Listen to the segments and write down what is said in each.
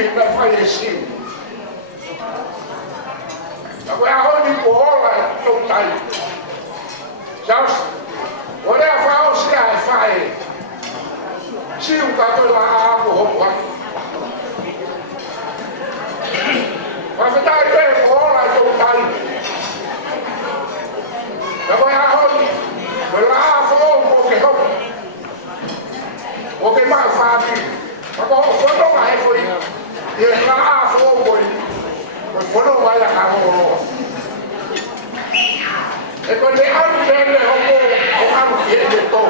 i me fai e si. Na koe ahoni ko ola e tau tai. Saus, ore a whao sia e whae. Siu ka koe la aamu hopa. Whawhetai koe ko ola e tau tai. Na koe ahoni, koe la aamu o ke hopa. O ke maa whaati. Ma ko whanonga he koe. I e la aamu o koe. Koe whanonga e a ka horo. E koe te anu tēne hopo o anu ki e te tō.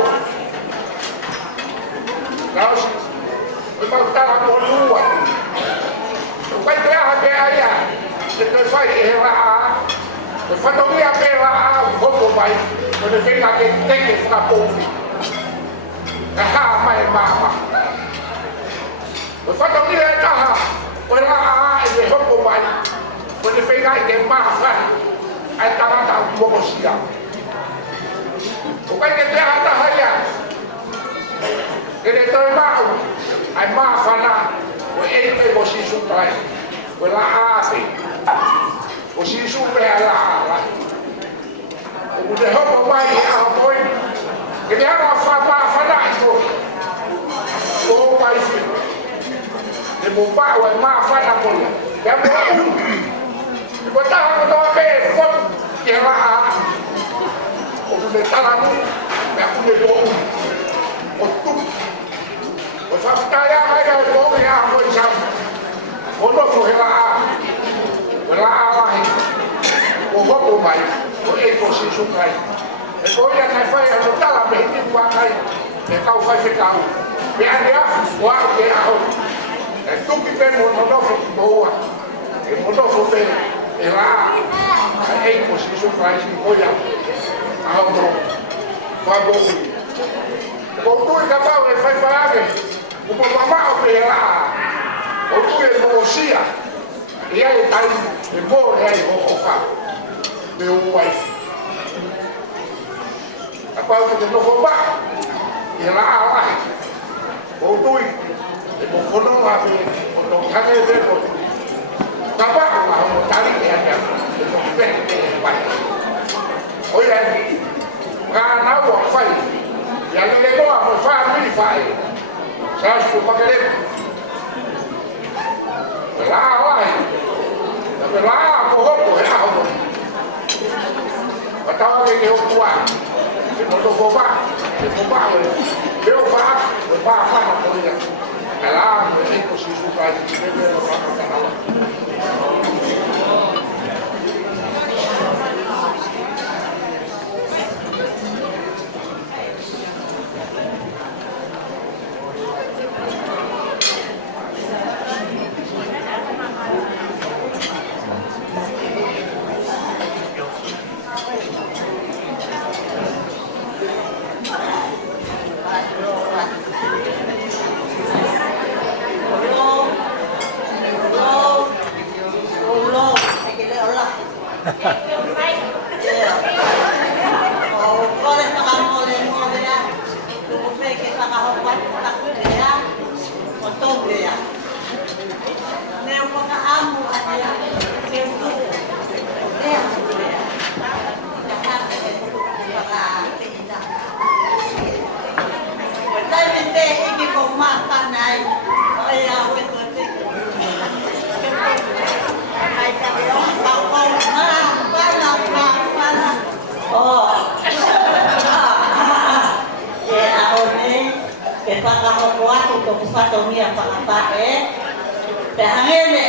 Naos, koe mau tala ko lua. Koe te aha te aia, te koe whai e he raa. Koe whatongia pe raa u hopo mai, koe te whenga ke teke whakapōwhi. E haa mai māma. Koe whatongia e taha, koe raa e te hopo mai, koe te whenga ke māwha. Ai tarata o mokosia. O kai ke te hata haia. Kene toi mau, ai maa whana, o eite o sisu kai, o la aape. O sisu mea la ala. O te hopo mai e aho koi, ke te hana whana i koi. O mai fi. Te mo pao ai maa whana koi. Te mo ko taha ko toa pe fot ke raa o kune talanu me a kune toa o tuk o whafitaya mai ka e toa me a hoi sam o nofo he raa lahi o hopo mai o eiko si sukai e koia kai whai a no tala me hiti kuakai e kau whai whetau me ane afu o au ke aho e tuki pe mo nofo ki moua e mo nofo pe e rā, a eiko si so kai si koia, a hau no, whabohi. Ko tui ka pau e whai whaage, ko po mamao pe e rā, ko tui e moosia, e ai tai, e mō e ai ho wha, me uai. A pau te nofo ba, e rā alahi, ko tui, e mo whanonga pe, o no tange e veko, Tapa ma ho tari e ata e ko pete e vai. Oia, ga na wa fai. Ya le go a mo fa mi fai. Sa su pa kele. La vai. La ko ho ko e ho. Bata ke ho tua. Se mo to fo ba, se fo ba o. Leo fa na ko ya. La mo e ko si su fai ki me lo fa na. Hãy subscribe cho kênh Ghiền Mì Gõ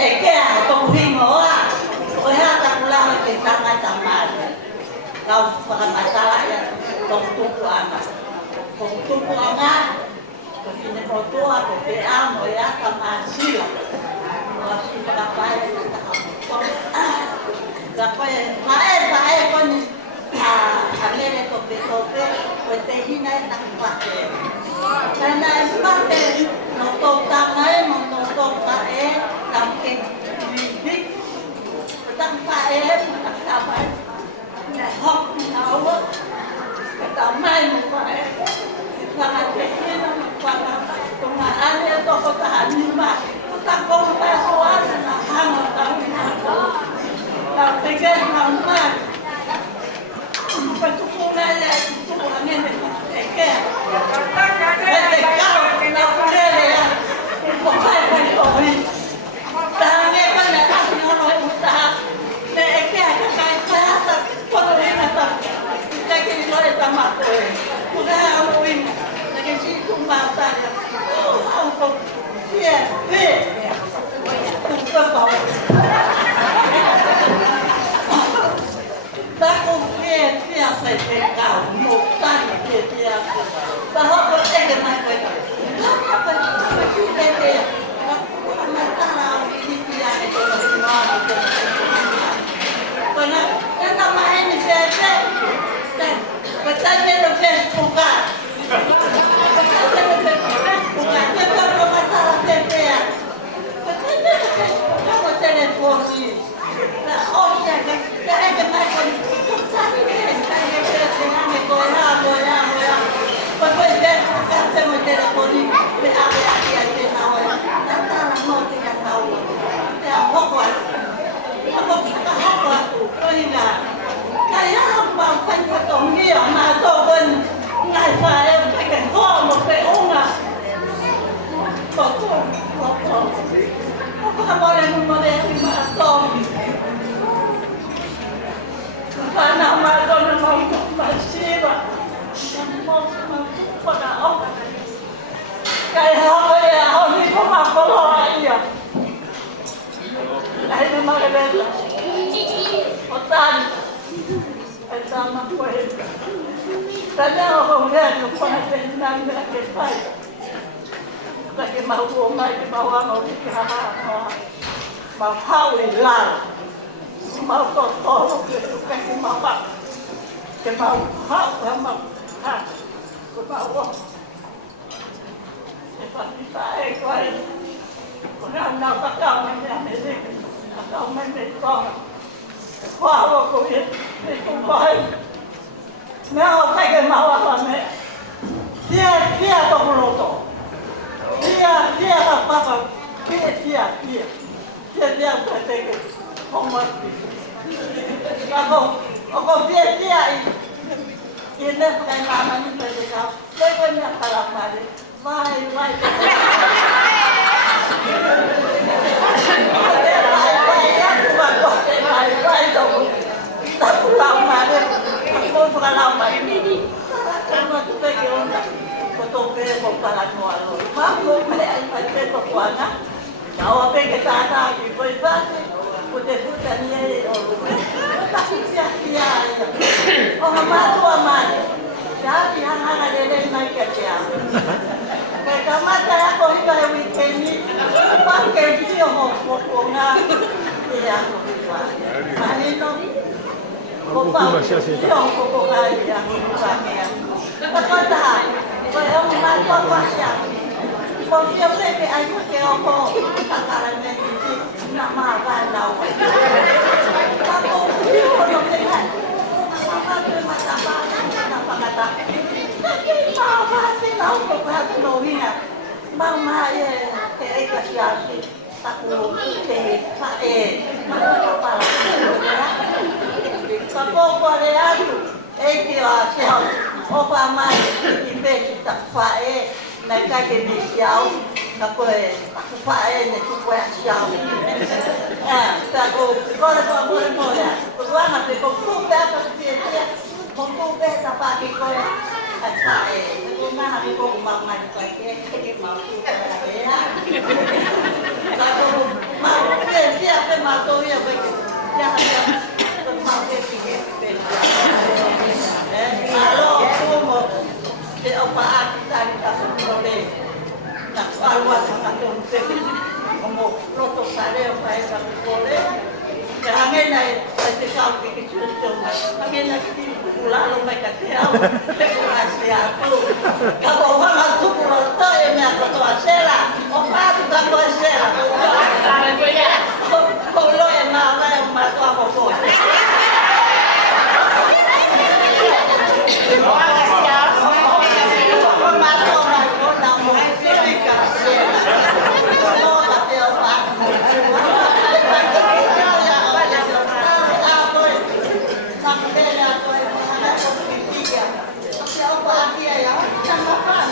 để không bỏ lỡ những video hấp dẫn. Sampai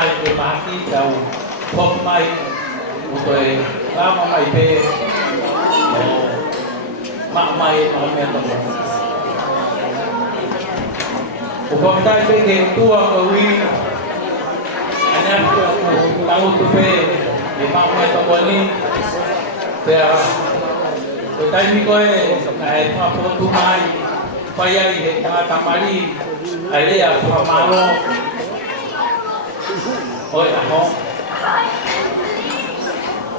ai te maki tau pop mai o toi lama mai pe o ma mai o me to o pamitai pe ke tua ko wi ana ko lau tu pe e ma me to boni pe o tai mi ko e ai pa po tu mai pai ai he tamari ai le a pa malo oi ho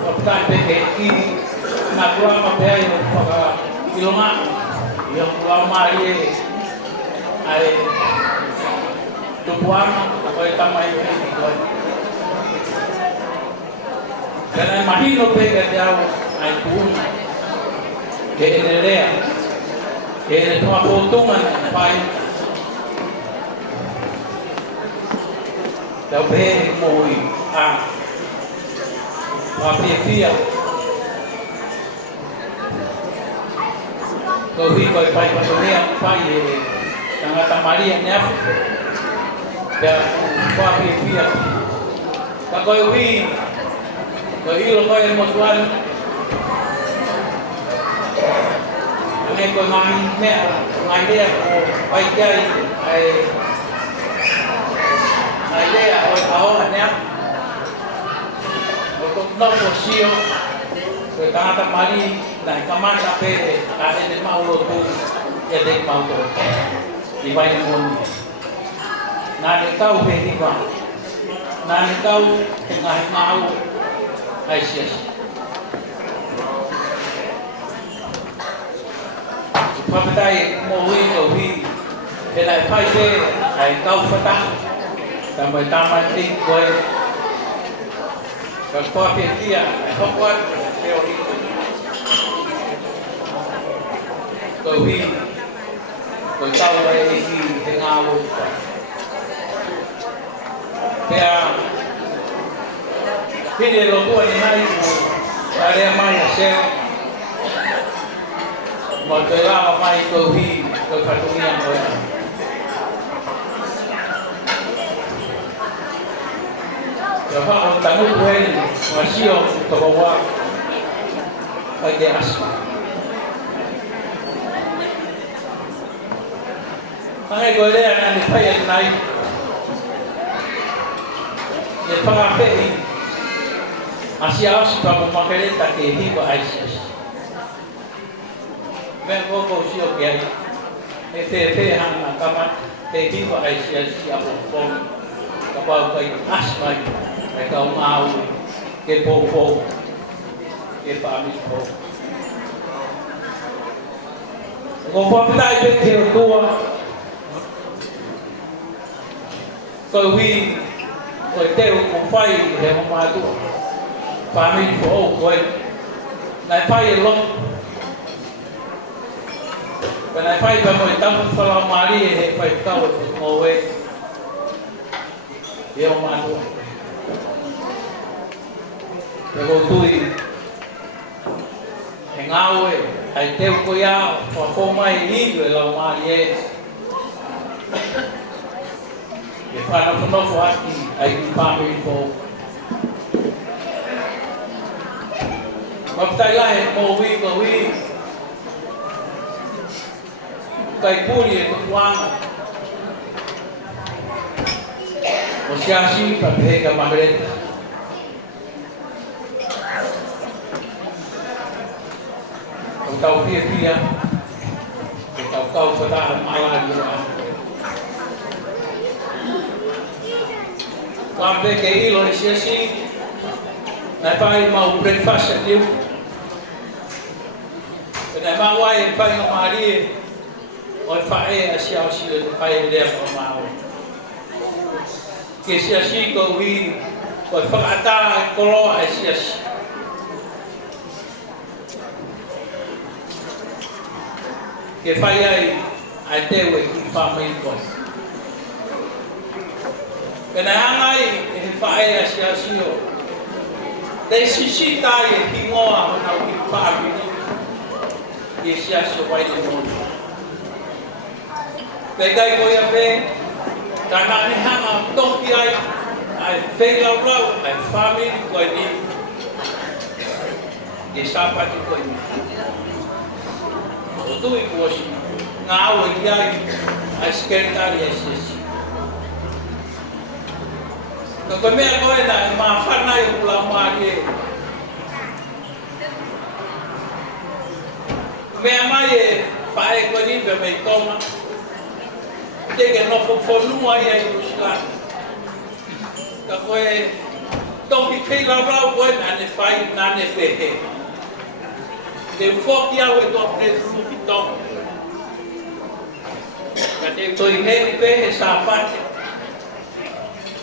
o tai pe ke ki na tua ma pe ai pa ilonga yo la mai ai tu puan oi tamai ni ko dan imagino pe que ya ai tu que enelea que toma potungan pai da be moi a pia ko vi ko pai patonia pai tanga Maria ne da pia ka ko vi ko ilo ko el mosual ne ko ngai dia ko pai kai ai dia o ao ne ko no ko sio ko tanga Mari na kamanda pe ka ne maulo tu ya de maulo di vai mon na ne kau pe ni ba na ne kau ngai mau ai sia pamitai mo wi ko wi de lai pai pe ai kau fata tamai ting koi ka ko pe tia ko ko pe ori ko wi ko tau ai ki te ngao pe a pide lo tua ni mai are mai se mo te la mai ko wi ko patunia ko ya pa on tanu kuen masio to wa ai de as ai go le ana ni pai nai ye pa pe asia as pa mo makere ta ke hi ba ai men go go sio ke ai te han na kama te hi ba ai sia po pom ka pa kai as mai ai ka mau ke po ke pa mi po go pa tai pe ke tua ko wi ko te ko pai he ma tu pa mi po ko nai pai lo when I fight by my thumb for Mari, I fight out away. You man, they go to it. Hang away. I tell Koya for my legal of Mari. If I don't know what I can family for. But I like more week a week. Kai puri ko tuanga o siasi pa pega magreta o tau pia o tau kau pada mala dia sampai ke ilo siasi na pai mau breakfast liu na mawai pai ngamari o fae asia o fae le mau ke sia si ko wi ko fakata ko lo asia ke fae ai te we ki family ko kana ngai e fae asia o te si ta e ki ngoa na ki family ke sia so wai le mo Pegai ko ya pe kana ni hanga tong pi ai ai fei lau ai family ko ni ke sapati ko ni o tu I ko si nga o ia ai secretary sis ko me ko na ma fa na yo la ma ke me ama ye pa e ko ni be me toma te que no fue nunca ahí en buscar que fue todo que la bravo fue na ne fai na ne fe de foquia o to preso no pitão que te tô em pe essa parte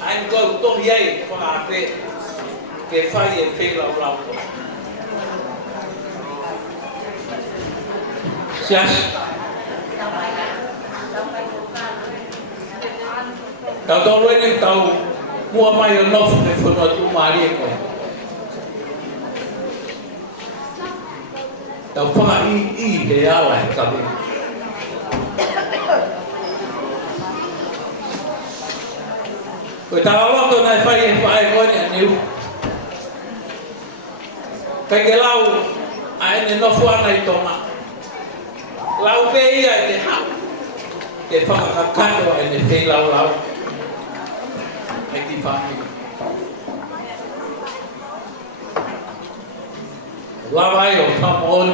aí go to aí para a fe que fai e fe la bravo tao tao lấy những tàu mua mai ở nóc để phân loại chúng mà đi rồi tao pha y để áo lại cả bên rồi tao nói tôi này phải có nhận nhiều cái lau ai nên nó pha này to mà lau về vậy thì hao để pha các cái rồi để thấy lau di family. Lavai o tamon.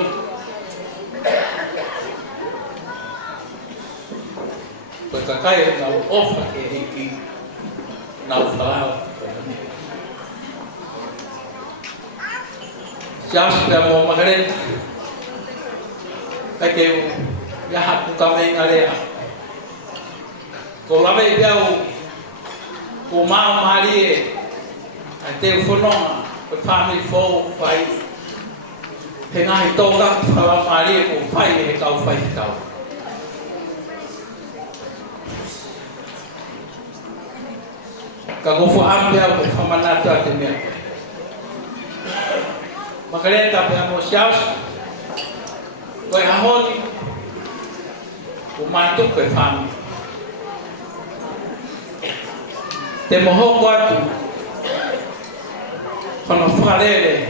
Pagkakai na off na kehiki na ufalao. Just na mo magaling. Kaya lahat ng kamay nga rea. Kung lamay daw o mau Maria até o fonoma o family for vai pengai toga para Maria o pai e kau pai kau kago fo ambia o famanata te me makaleta pe amosias ko ahoni o mantu pe family te moho kwatu kono farele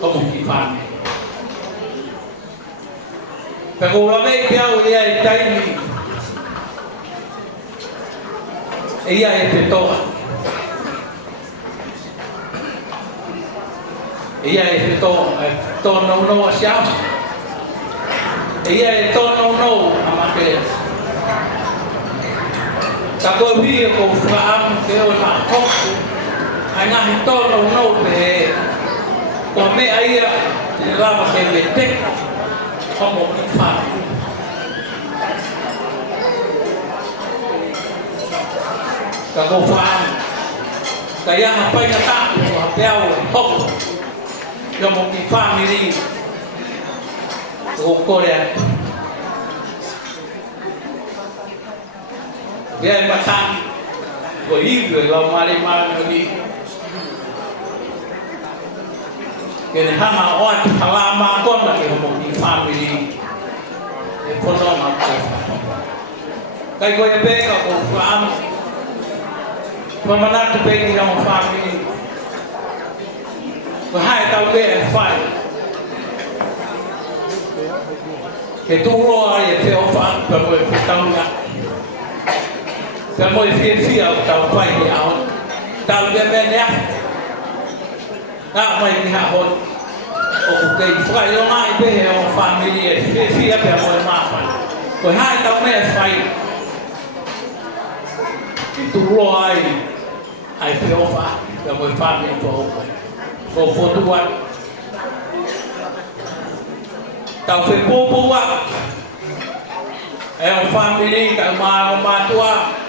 como kifane pero la vez que hago ya está ahí ella es toda ella es todo no hacia ella es todo no ama que Tako vi ko faam ke o na hok ana hito no te ko me aia te lava ke me tek como fa Tako faam kaya apa na ta ko apel hok yo mo ki family ko Korea dia matang ko ibu la mari mari kene hama ot halama kon la ke mo ni family e kono ma ko kai ko be ka ko fam pamana tu be ki mo family ko hai tau be fai ke tu ro ai te o fam pa mo ke tau na Kamu fia tau pai ni au tau dia meneh nak mai ni hahon o ke fai lo mai be o family fia be mo ma pa ko hai tau me fai tu roi ai fe o fa be mo family ko tu wat tau fe po wa o family ka ma tua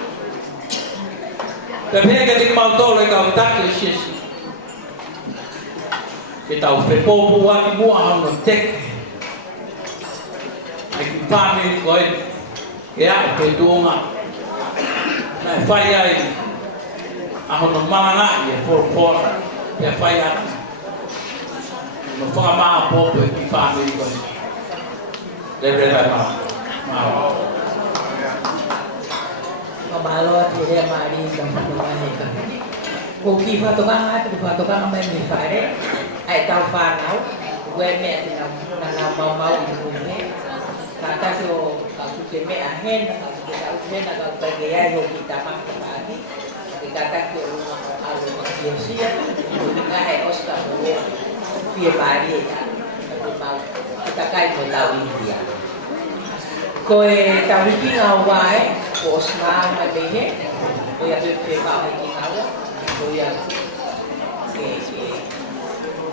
Tapi que tem malto le kau tak le sis. Kita ufe popo wa ki mua no tek. Ai ki family ko ya ke donga. Na fai ai. A hono mama ye por ya fai ai. No fa ma popo ki family ko. Le ma. malo tire mari gambar mereka. Koki fatokan tu fatokan main di fare, ai tau fanau, gue me na mau ibu ni. Kata tu kalau keme ahen, kalau kita ujian agak bergaya yo kita makan lagi. Kata tu alu manusia, kita harus kamu dia mari ya. Kita kait modal India. Koe tau hiki ngau wae, pos na mai behe, koe atu te pao hiki ngau, koe atu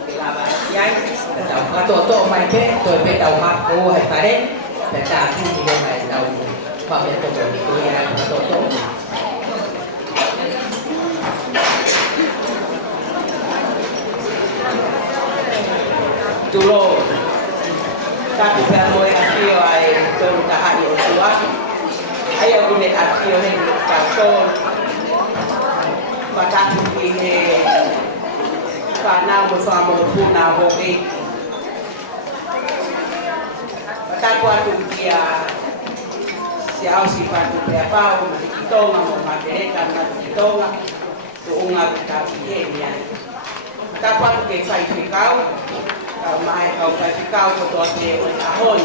ke lava iai, tau katoto mai pe, koe pe tau hako hai pare, pe tāku ni le mai tau pao to ni koe ai katoto. Tulo tapi kalau asio ai tolu kahari o tua ayo gune asio hen kato patatu kine pana mo famo puna ho e patatu atu dia siao si patu pe pao mo kitonga mo matereka na kitonga to unga ta pie ya patatu ke fai fikau mai kau kasi kau foto te o ahon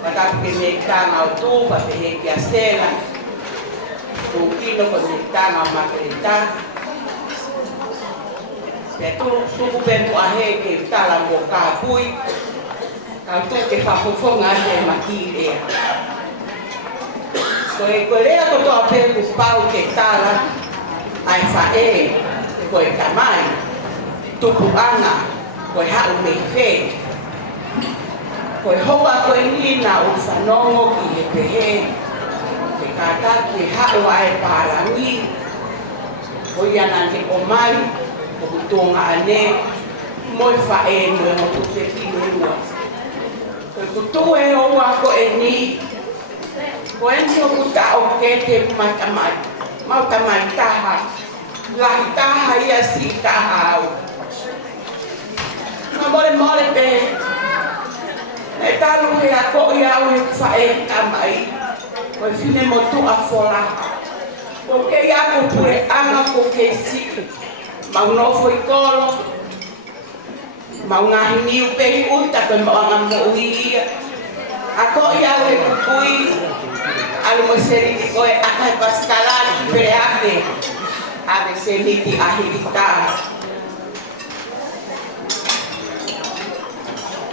patap ke nekta ngau tu pa pe ke asela tu kino ko nekta ngau makrita pe tu ku ben tu ahe ke tala mo ka pui kau tu ke fa fofo ngate makile ko le ko to pe ku pau ke tala ai fa ko e kamai tu ku anga koe hau mei whē. Koe hoa koe nina o whanongo ki he pehe. Ke kātā ke hau ae pārangi. Koe ana te o mai, o kutonga ane, moi whae moe mo tu whewhino rua. Koe kutoe hoa koe ni, koe ni o kuta o ke te matamai, mautamai taha, lahi taha ia si taha au. Mole pe e talu he a ko ia o he fae amai ko fine mo tu a fola ko ke ia ko pure anga ko ke si mau no foi kolo mau ngahi niu pe uta ko mau anga mo ia a ko ia o he pui alu mo seri ko e akai paskalani pe ave se miti ahita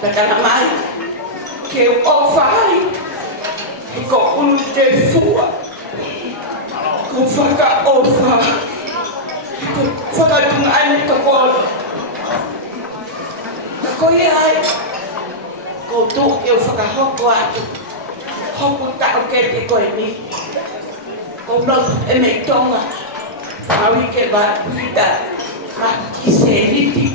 Kata mai ke o fai ko unu te fua ko faka o fa ko faka tung ane ka ko ko ai ko tu eu faka hoko atu hoko ta o ke te ko ni ko no e me tonga fa wi ke ba vita ma ki se liti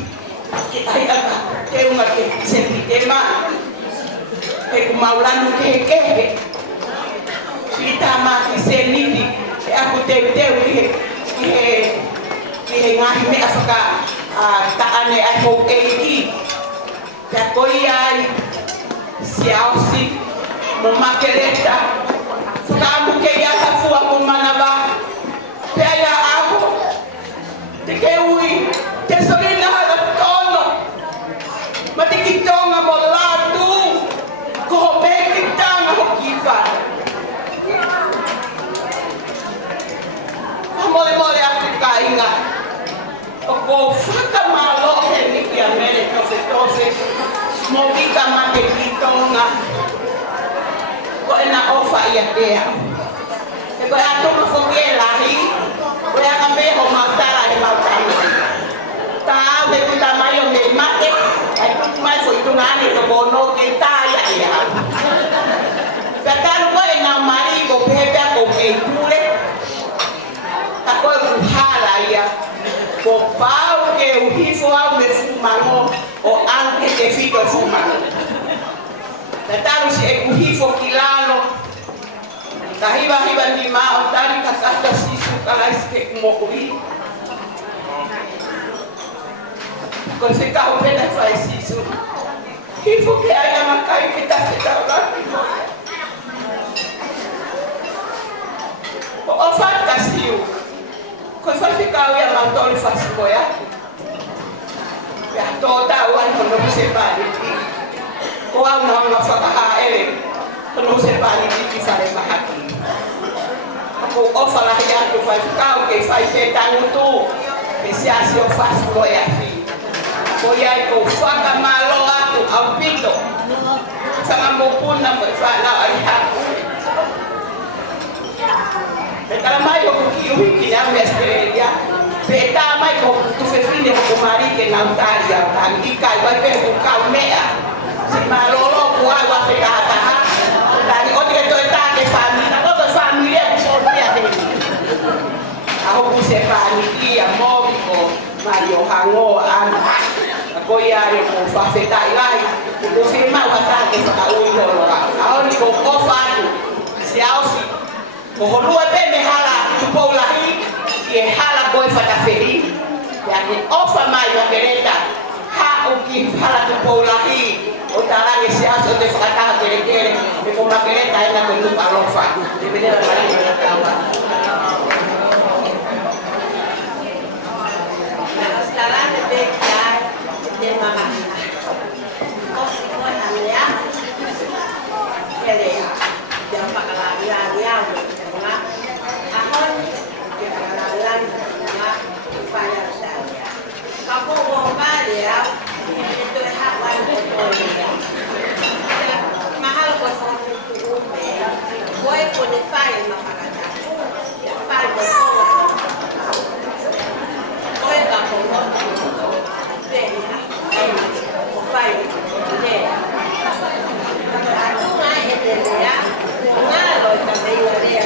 ke ai aka ke uma ke senti ke ma ke maulanu ke kita ma ki seniti e aku te ke ngahi me afaka ta ane ai ho e ki ka koi ai siao si mo makereta faka mu ke ya ta fua mo manaba pe ya ako te ke ui te solina ha mati kitonga mo latu ko me kitanga ho kifa mole atu kainga ko faka malo he ni ki amene tose mo kika mate kitonga ko ena ofa ia tea ko atu mo fonge lahi ko ya kambe ho matara e matama ta be kuta mayo me mate ai tu mai foi tu ngani to bono ke ta ya ya kata ko na mari ko pepe ko ke tule ta ko hala ya ko pau ke o hifo au me fumango o anke ke fito fumango kata si e hifo kilalo ta hiba ni ma o tani kata sisu kala este mo ui quando você está roubando faz isso e porque aí a macai que está se dando lá Ofat Castillo. Ko fa ficar o amantou e faz coia. Ya toda o ano não se pare. Ko au na fa ele. Não se pare de fazer barraquinho. Ko ofa lá ya to faz ficar o que faz tentar no tu. Que se assim eu faço coia fi. Coia ko faca malo atu ao pito. Sama mopuna mo fa na ai ha. Kalau mai ko kiuhi na Australia, peta mai ko tu fefine ko mari ke na Italia, kan ikai vai pe ko kaumea. Si malolo ko wa peta ta. Dani o te to ta ke família, ko família ko dia de. Ako ku se família mo ko Mario hango an. Ko ya ri ko fa feta igai. Ko se ma wa ta ke fa o lo. Aoni ko ofa si ausi. Kohorua pe me hala tupaulahi e hala boy fataferi ya ni ofa mai magereta ha uki hala tupaulahi o tarange siaso te fakata kere me ko magereta ina ko lupa lofa de bedera mari na kawa na astarane de ya de mama osi ko hamia ele ya pakala ya ahon kekalalan na fire saya. Kamu mau bayar itu hak wanita. Mahal kosong itu boy pun fire makanya. Fire kosong. Boy kamu mau fire deh. Aku nggak itu ya. Nggak loh tapi dia.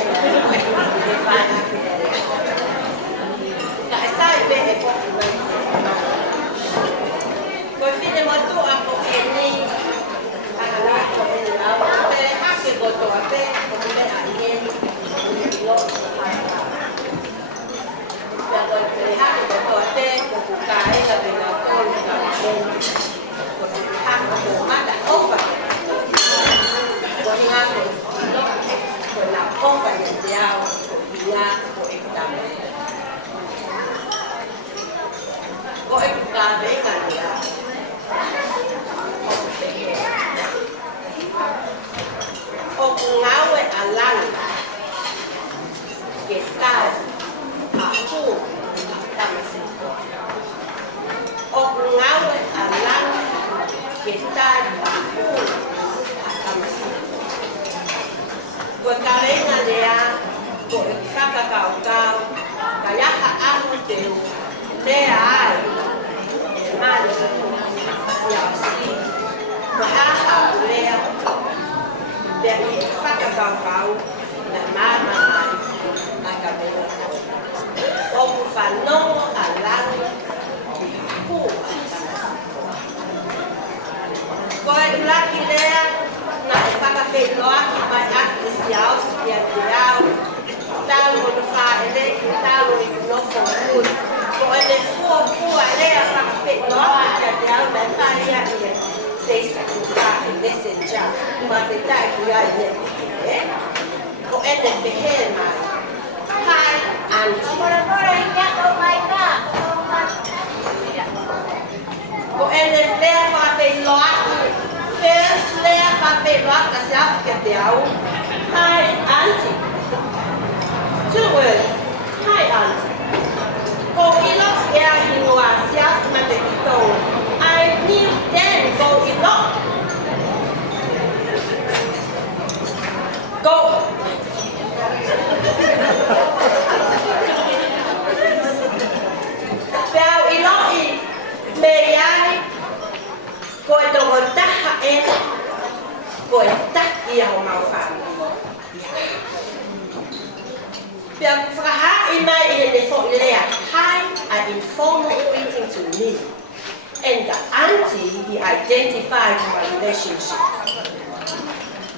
And the auntie, he identified my relationship.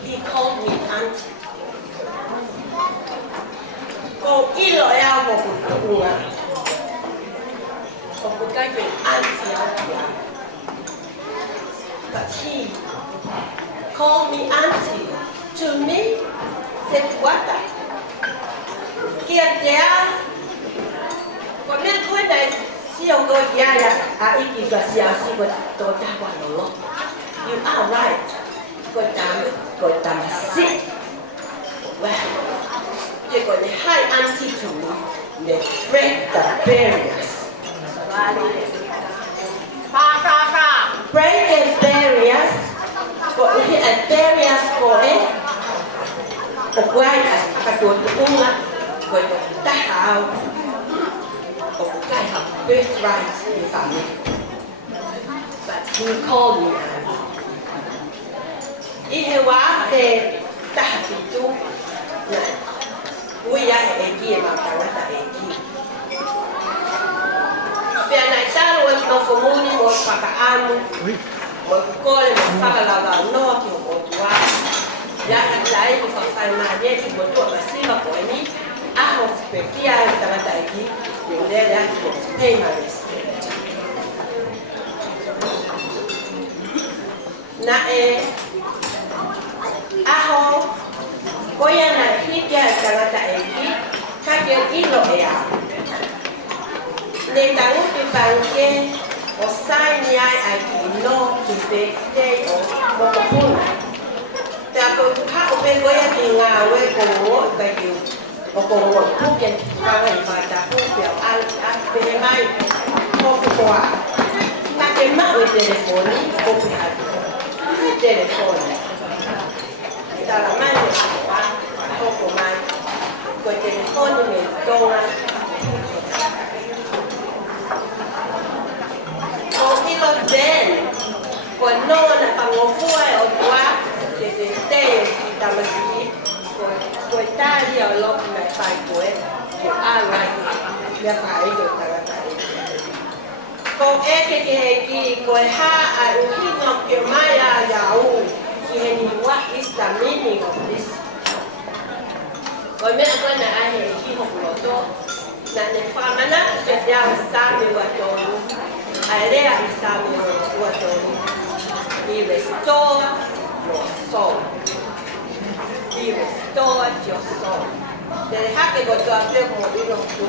He called me auntie. Kung ilo ay ako kukunga. Kung kaya yung auntie ako. But he called me auntie. To me, said what? kia kia ko me ko dai sio ko ya a iki ga sia si ko to ta kwa lo you are right ko tam sit well you got the high altitude they break the barriers break the barriers ko a barriers ko ko quay ka to unga ko ta hao ko kai ha birthright in family but he called me Ihewa te tahapitu na uya eki e makawata eki. Pia na italo e no komuni mo pakaamu mo kukole mo pakalaga no ki o tua. Ya katai ko fai ma ye ki boto basima ko ni aho pekia tamata eki yule ya ki pay my respect. Na aho koya na hikia tangata eki kake ilo ea ne tanguti banke o saini ai aki no kite te o mokopuna te ako ha ope koya ki ngā we kongo kaki o kongo puke kanga i whata puke o al pehe mai hoku koa kake mau e telefoni kopi hatu telefoni dalam mana aku mai ko telefon ni tonga ko ilo den ko no na pangofua o tua de te tamasi ko Italia lo na pai ko ko ala ya pai do tara ko ki ko ha a uhi no ke mai ya u what is the meaning of this? When I go to Hihokumoto, na famana ke dia sabe watonu. Area sabe watonu. He restore your soul. He restore your soul. Deja que go to ape mo ino tu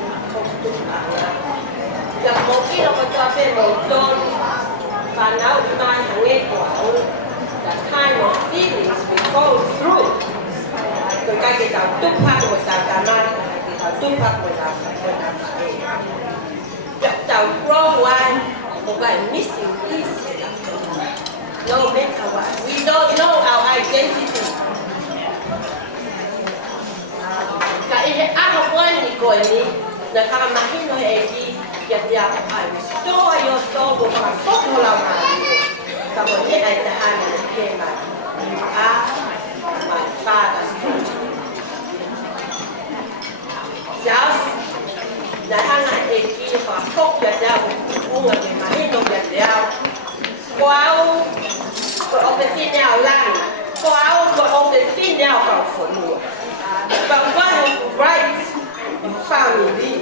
ana. Ya mo ino go to ape mo ton. Panau mai hange ko the kind of feelings we go through. Because kita tupak bersama, kita tupak bersama. Kita grow one, bukan missing piece. No matter what, we don't know our identity. Kaya ako po ni ko ni, nakakamahin mo edi, kaya I restore your soul bukan pokok Kamu ni ay tahanan ng kema. You are my father's daughter. Just nahangan eki pa kok ya daw unga ke mahino ya daw. Kwao ko opetin ya lang. Kwao ko opetin ya ka fonu. But one of rights in family.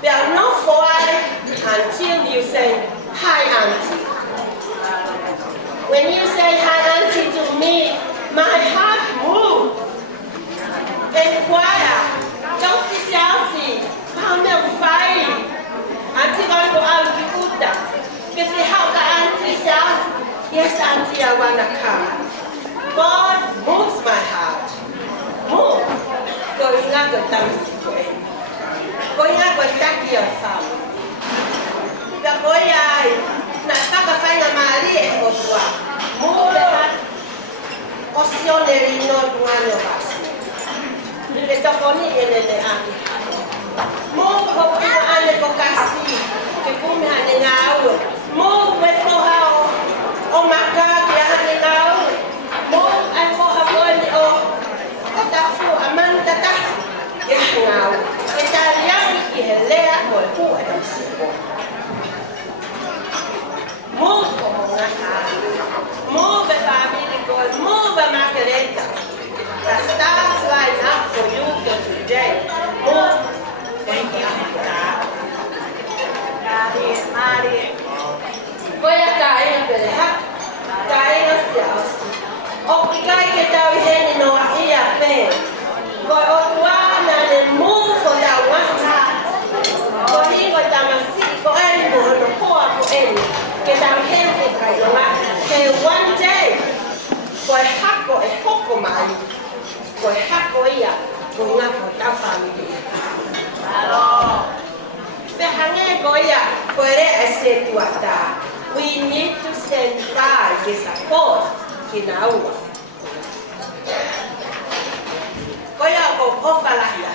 They are not for until you say hi auntie. When you say hi auntie to me, my heart moves. Inquire, don't be selfish. How no fight? Auntie going to out the Buddha. Because how the auntie says, yes auntie, I wanna come. God moves my heart. Move. Going out the way. Going out the tacky or something. The boy nataka fanya mali kwa muda osione lino duanyo basi nitafoni enele ani mo ko ane ko kasi ke kumi ane ngawe mo weto hao o makati ane ngawe mo ako haboni o tafu amanta ta ya ngawe italiani kihelea mo ku adamsiko move move family goals, move Margareta. The stars line up for you for today. Move. Thank you. Mari. Voy a caer, ¿verdad? familia. Behange goya puede hacer tu hasta. We need to central the support kinaua. Goya ko ofalaya.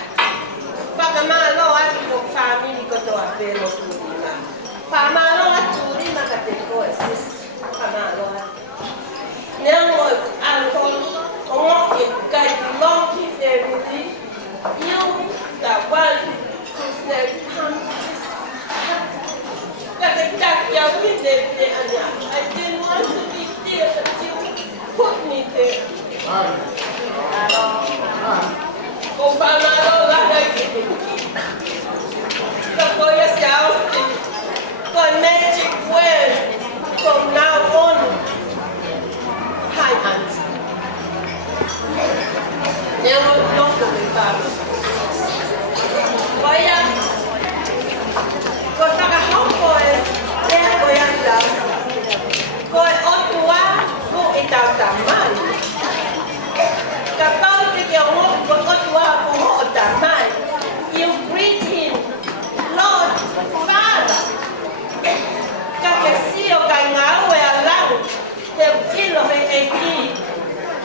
Pagamalo at ko family ko to apelo turima. Pamalo at turima kateko sis. Pamalo. Nemo alcohol omo ikay long family. You the one who said come. I didn't want to be there, but you put me there. Obama, for magic word from now on. Hi, Auntie. Never lost the family. You greet him, Lord, Father. Kakesio kangawe alang, tebkilo he eki,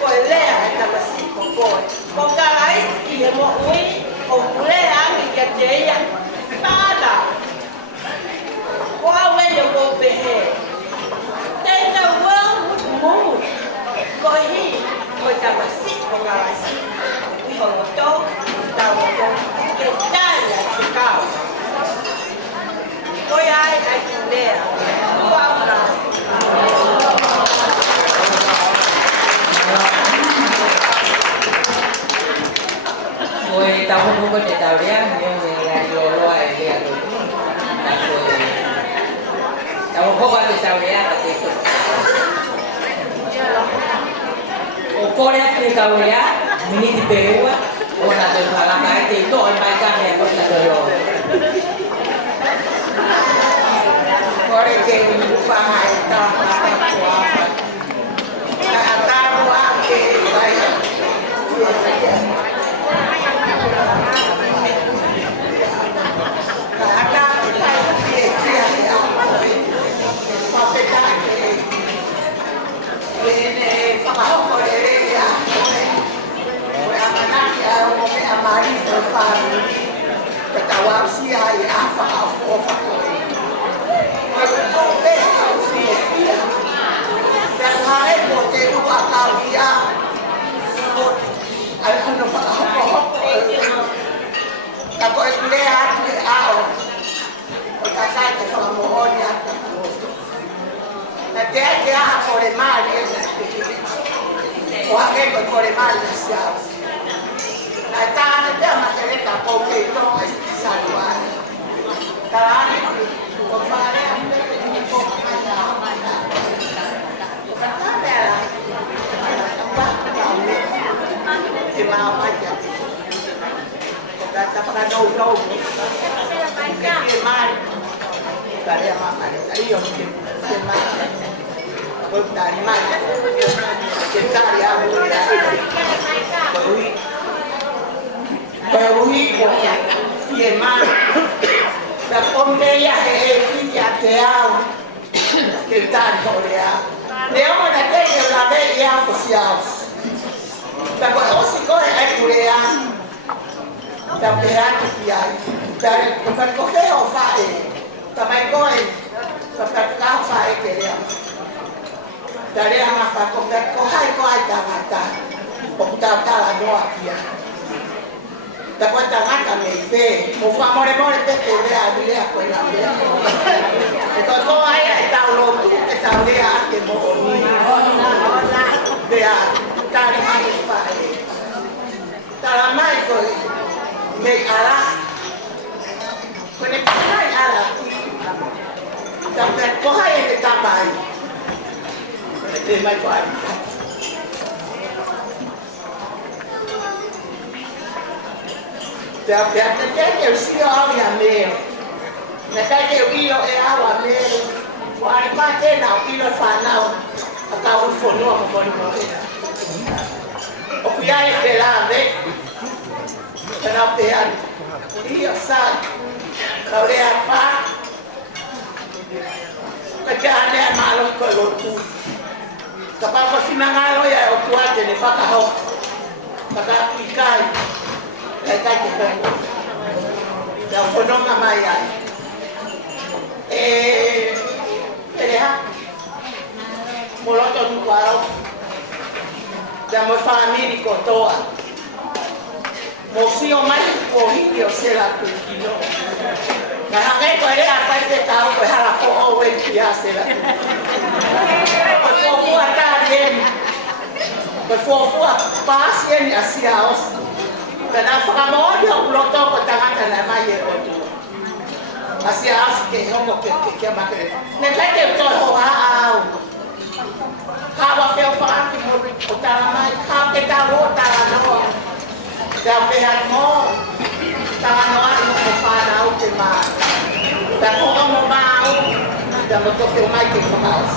koelea etamasiko koe. Kokalais ihemo ui, okulea angi kateya, Father. Wawe yo go behe. Then the world would move. Go he, koetamasiko kalasi. Ihomoto, tawoto, ketanya kikao. Koya ai akulea. Wabra. Koe tahu buku de tauria, nyo me la lolo ai dia tu. Tahu buku de tauria tapi tu. O Korea de tauria, mini di Peru, ona de fala kai te to ai mai kan ya ko ta do. Kore ke lupa hai ta kwa. Ta wa ke bai. Pero te han dia sa kau le apa kerjaan dia malu ke lotu kapal sinangalo ya o tua de fakahau maka ikai kai kita ya kodong amaya ha moloto nuaro ya mo family kotoa mo sio mai ko hio sela kino na hangai ko ele apa te tau ko hala ko o we pia sela ko fu ata yen ko fu pasien asiaos kana fa mo dia uloto ko tanga na mai e ko tu asiaos ke hongo ke makere ne leke to ho au kawa fe o fa ki mo ko tanga mai ka ke ta ro ta no Dapat mo, tangan orang mau panau cuma, dan orang mau mau, dan untuk rumah kita harus.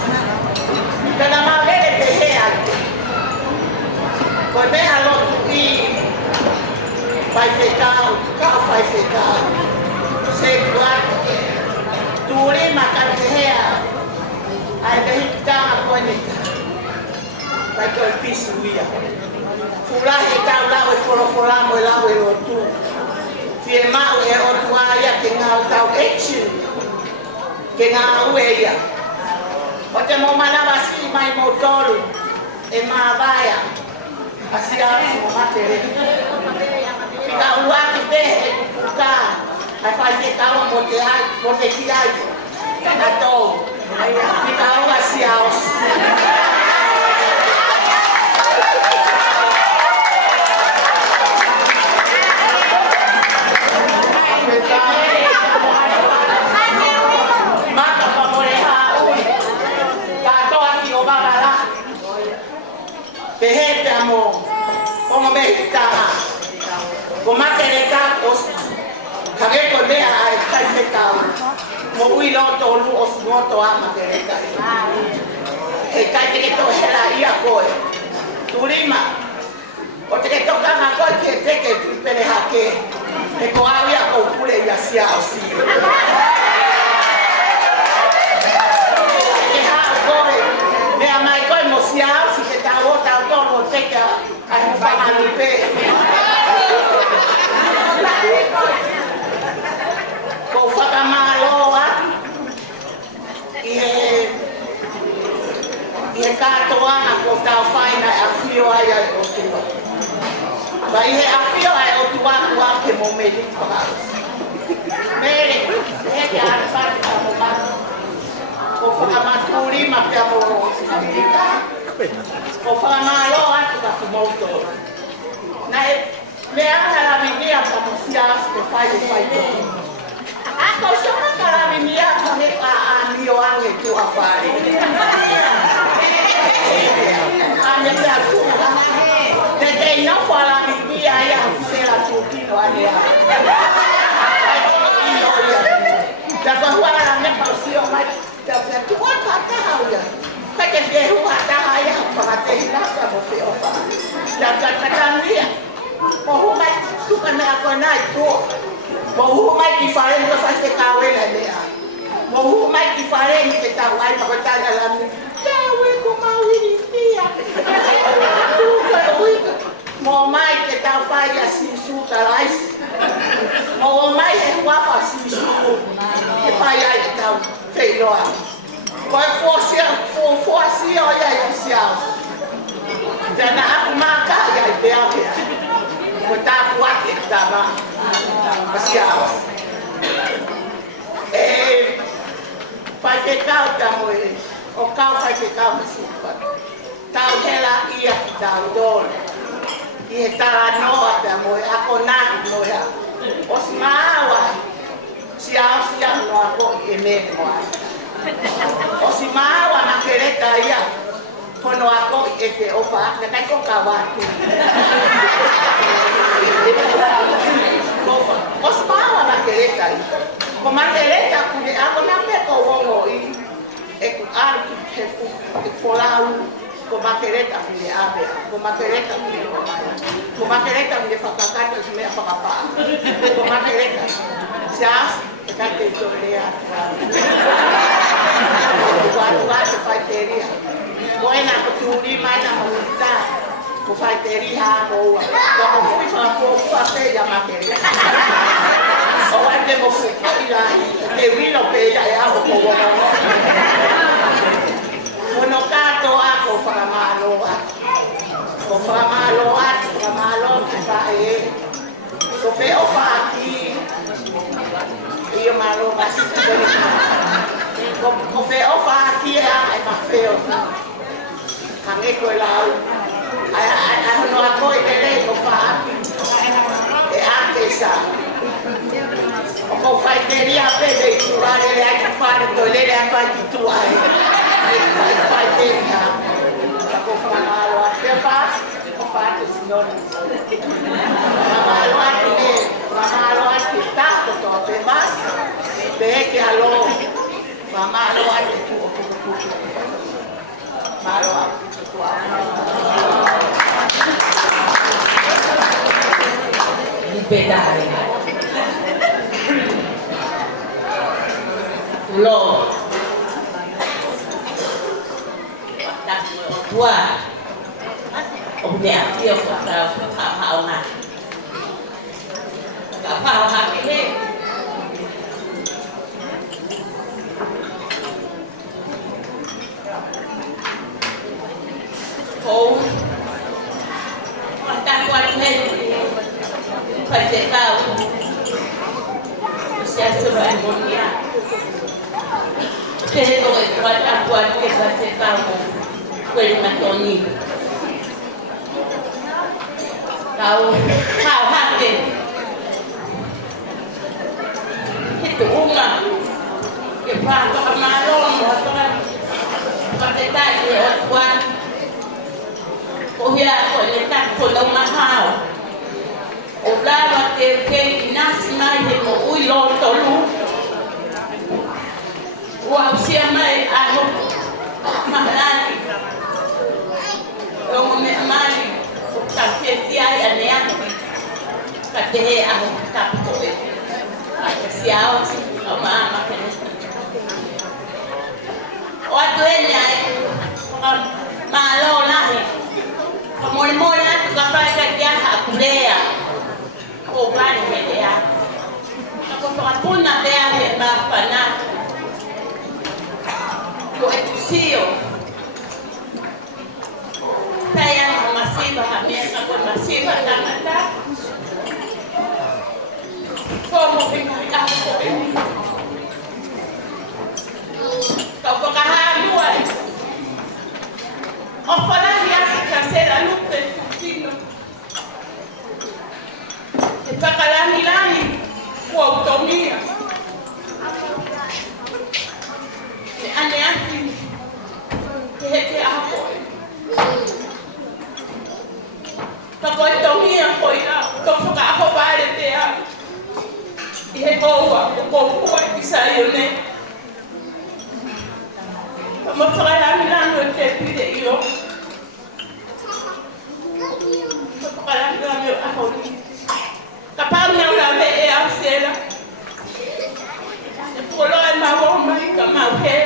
Dan nama bela behean, kau behean lo tuhi, baik kau baik kau, sebuah tuli makan behean, ada hitam apa ni, baik kau pisuia. Fulah kita lau fora mo lau e otu. Fie mau e otu aya ke ngau tau action. Ke ngau e ia. Ote mo manawasi mai mo tolu. E mabaya. Asia mo matere. Fika uaki te e kuka. Ai fai kau mo te ai, mo te kiai. Ato. Fika uasia os. Pehe amo, como me está, como matereta os, kage ko me ai kai se ka, mo ui lo to lu os no to ama matereta. Kai te to hera ia ko, turima. O te to ka na ko ke te ke pele hake, e ko avia ko pule ia sia osi. Me amai ko mo sia si te ta o ta to mo te ka ai fa anu pe. Ko fa ka malo a. E ka to ana ko ta faina a fio ai o tu. Vai he a fio ai o tu wa ke mo me ni pa. Mere, e ka ana fa mo ma. O whakamaturi ma pia mo sinamika. O whakamalo atu ka kumoto. Na e mea karaminia pa mo sias te whai e whai toki. Ako soma karaminia ka me ka anio ange tu a whare. Ane pia kuka. Te te ino wharaminia ia husera tukino ania. Ai toki ino ia. Te kwa huara me pa usio mai. Tapi tu apa tahu ya? Kaya dia huat tahu ya, pakai nasa mo fi ofa. Dan dia, mau mai tu kan aku naik tu, mau mai di faren tu fase kawe lah dia. Mau mai di faren kita wai pakai dalam ni. Kawe ko mau ini dia. Tu kawe mau mai kita faya sisu talais. Mau mai huapa sisu. Faya kita Feioa. Vai fosse olha inicial. Dan aku maka ya ideal ya. Kita kuat kita mah. Inicial. Vai ficar tamu ele. O kau vai ficar masih. Tau hela ia kita dol. Ia tarano tamu aku nak no ya. Osmawa. Siap no aku eme mo. O si mawa na kereta ia. Kono ako ete ofa na kai ko kawatu. O si mawa na kereta. Ko kereta kuni ako na me ko wongo i. E ku arki he ku folau. ko makereta mile ave, ko makereta mile ko makereta mile whakakata ki mea whakapaa. Ko makereta. Sias, te kate to lea. Watu te whaiteria. Moena ko tūri mana maunita. Ko whaiteri ha moua. Ko mo kui whakapō whape ya makereta. O ate mo whukaira te wilo pe ya e aho ko wakamoa. Kono katoa ko whakamaloa. Ko whakamaloa, te whae. Ko wheo whaaki. Ia malo masi. Ko wheo whaaki e ai ma wheo. Hange koe lau. Ai hono a koe te rei ko whaaki. E ake sa. O ko whaiteria pede i turare le ai ka whare to le le ai kai ki tuai. Whaiteria. Ko whamalo a te wha. Ko whaate sinoni. Whamalo a te ne. Whamalo a te tato to a te mas. Te eke alo. Whamalo a te tua kukukuku. Whamalo a te tua. Liberdade. Lo. Tua. Obdia dia para hauna. Apa hak ini? Oh. Mantan kuat ini. Saya tahu. Saya sudah dunia. Saya tahu kuat kita tahu. Quên mà tôi nhìn đâu khao hát đi cái tủ mà cái pha cho má luôn mà có cái tay thì ở quan cô hiện của những cácคนđông má hào ở đây mà cái nát này thì một ui lon tối lú wow xem này ăn một mà ăn Kung may amali, kung siya ay kasi ako tapos ko kasi ako ama o ato niya malo na kamol-mol na kapag kaya hakulea o gani media ako pagpuna kaya ba pana ko etusiyo saya masiba kami ako masiba na como pinagkakap ko kapag kahaluan o pala niya kasi lalupin sino ipakalami-lami po autonomia ni ane atin kehete ako kapag autonomia ko ina kapag ako balik niya Jehovah, ukomboa Israeli. Mapakalami lang yung tepide iyo. Mapakalami lang yung ako. Kapag nang nabe e ang sila. Pulo ay mawamay ka mawhe.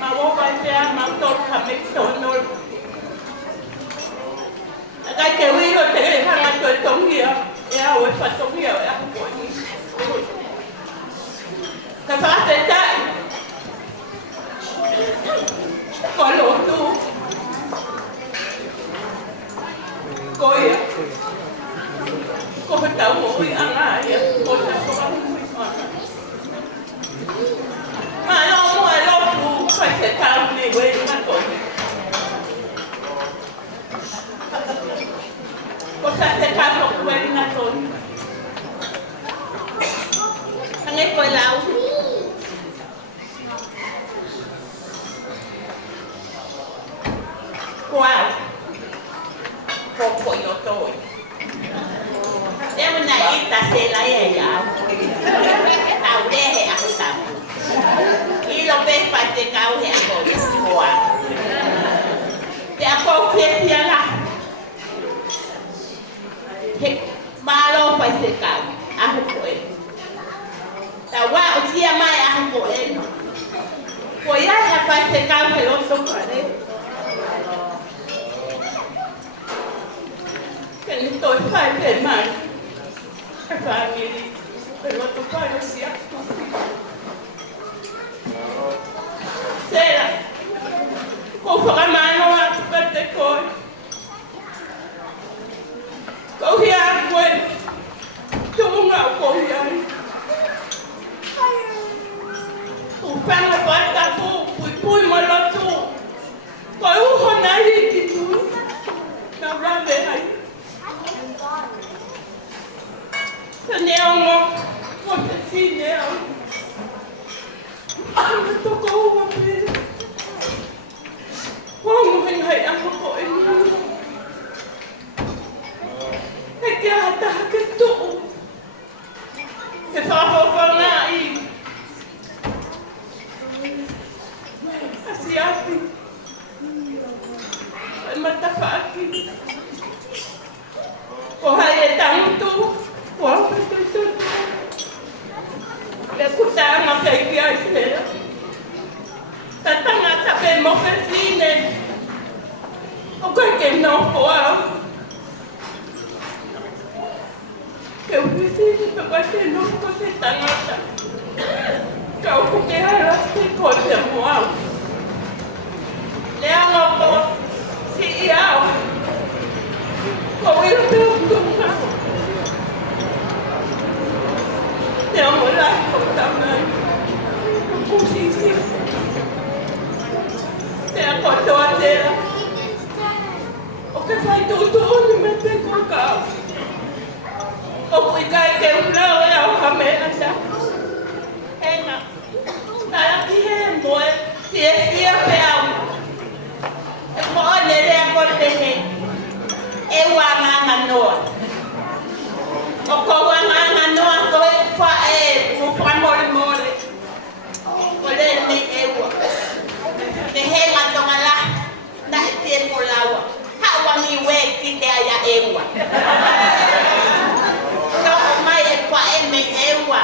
Mawamay siya mawtol kami tonol. Agay kewilo tere hanga to tongia. Ya we patongia ya ko ni. Kapag ito, kalau tu, koya, kau tahu mau yang ayah, kau tahu kamu mana? Malam tu, pasal tahu ni, gue nak kau. Pasal tahu gue nak kau. Ngay coi lão wow không có yếu tôi nếu bên này ta sẽ lấy hệ giáo tàu đe hệ ăn tàu khi lâu bên phải chơi cao hệ ăn bồi hoa fai se kau. Aho koe. Ta wā o tia mai aho koe. Ko ia ha fai se kau he loto kare. Keni toi fai pe mai. He fai miri. He loto kare si aku. Sera. Ko whakamano atu ka te koe. Ko hia koe. Tumunga o ko hia. Upanga pata ko. Pui malotu. Ko uho nai ki tu. Na rabe hai. Sa neo mo. Ko te si neo. Ano toko ua pere. Wang hai ako ko ini. Kaya hata haketu. Kesawa ngai. Asiati. Mata faki. Ko hai tanto. Wang betul. Aku tak makai kia isera. Tatanga sabe mo fesine. O que no koa. Que o fesine pe kwate no ko se tangata. Ka o ke ara se ko te moa. Le amo ko si iao. Ko iro te tunga. Te amo la ko tamai. Ko si. Te acordo a tela. O que faz tudo onde me tem colocado. O que cai que o não é o camelo da. Ena. Tá aqui é se é fia peão. É pode ele acontecer. Eu amava noa. O como amava noa foi o mole. Olha nem eu. Te henga tonga la na te polawa hawa mi we ki te aya ewa no mai e pa e me ewa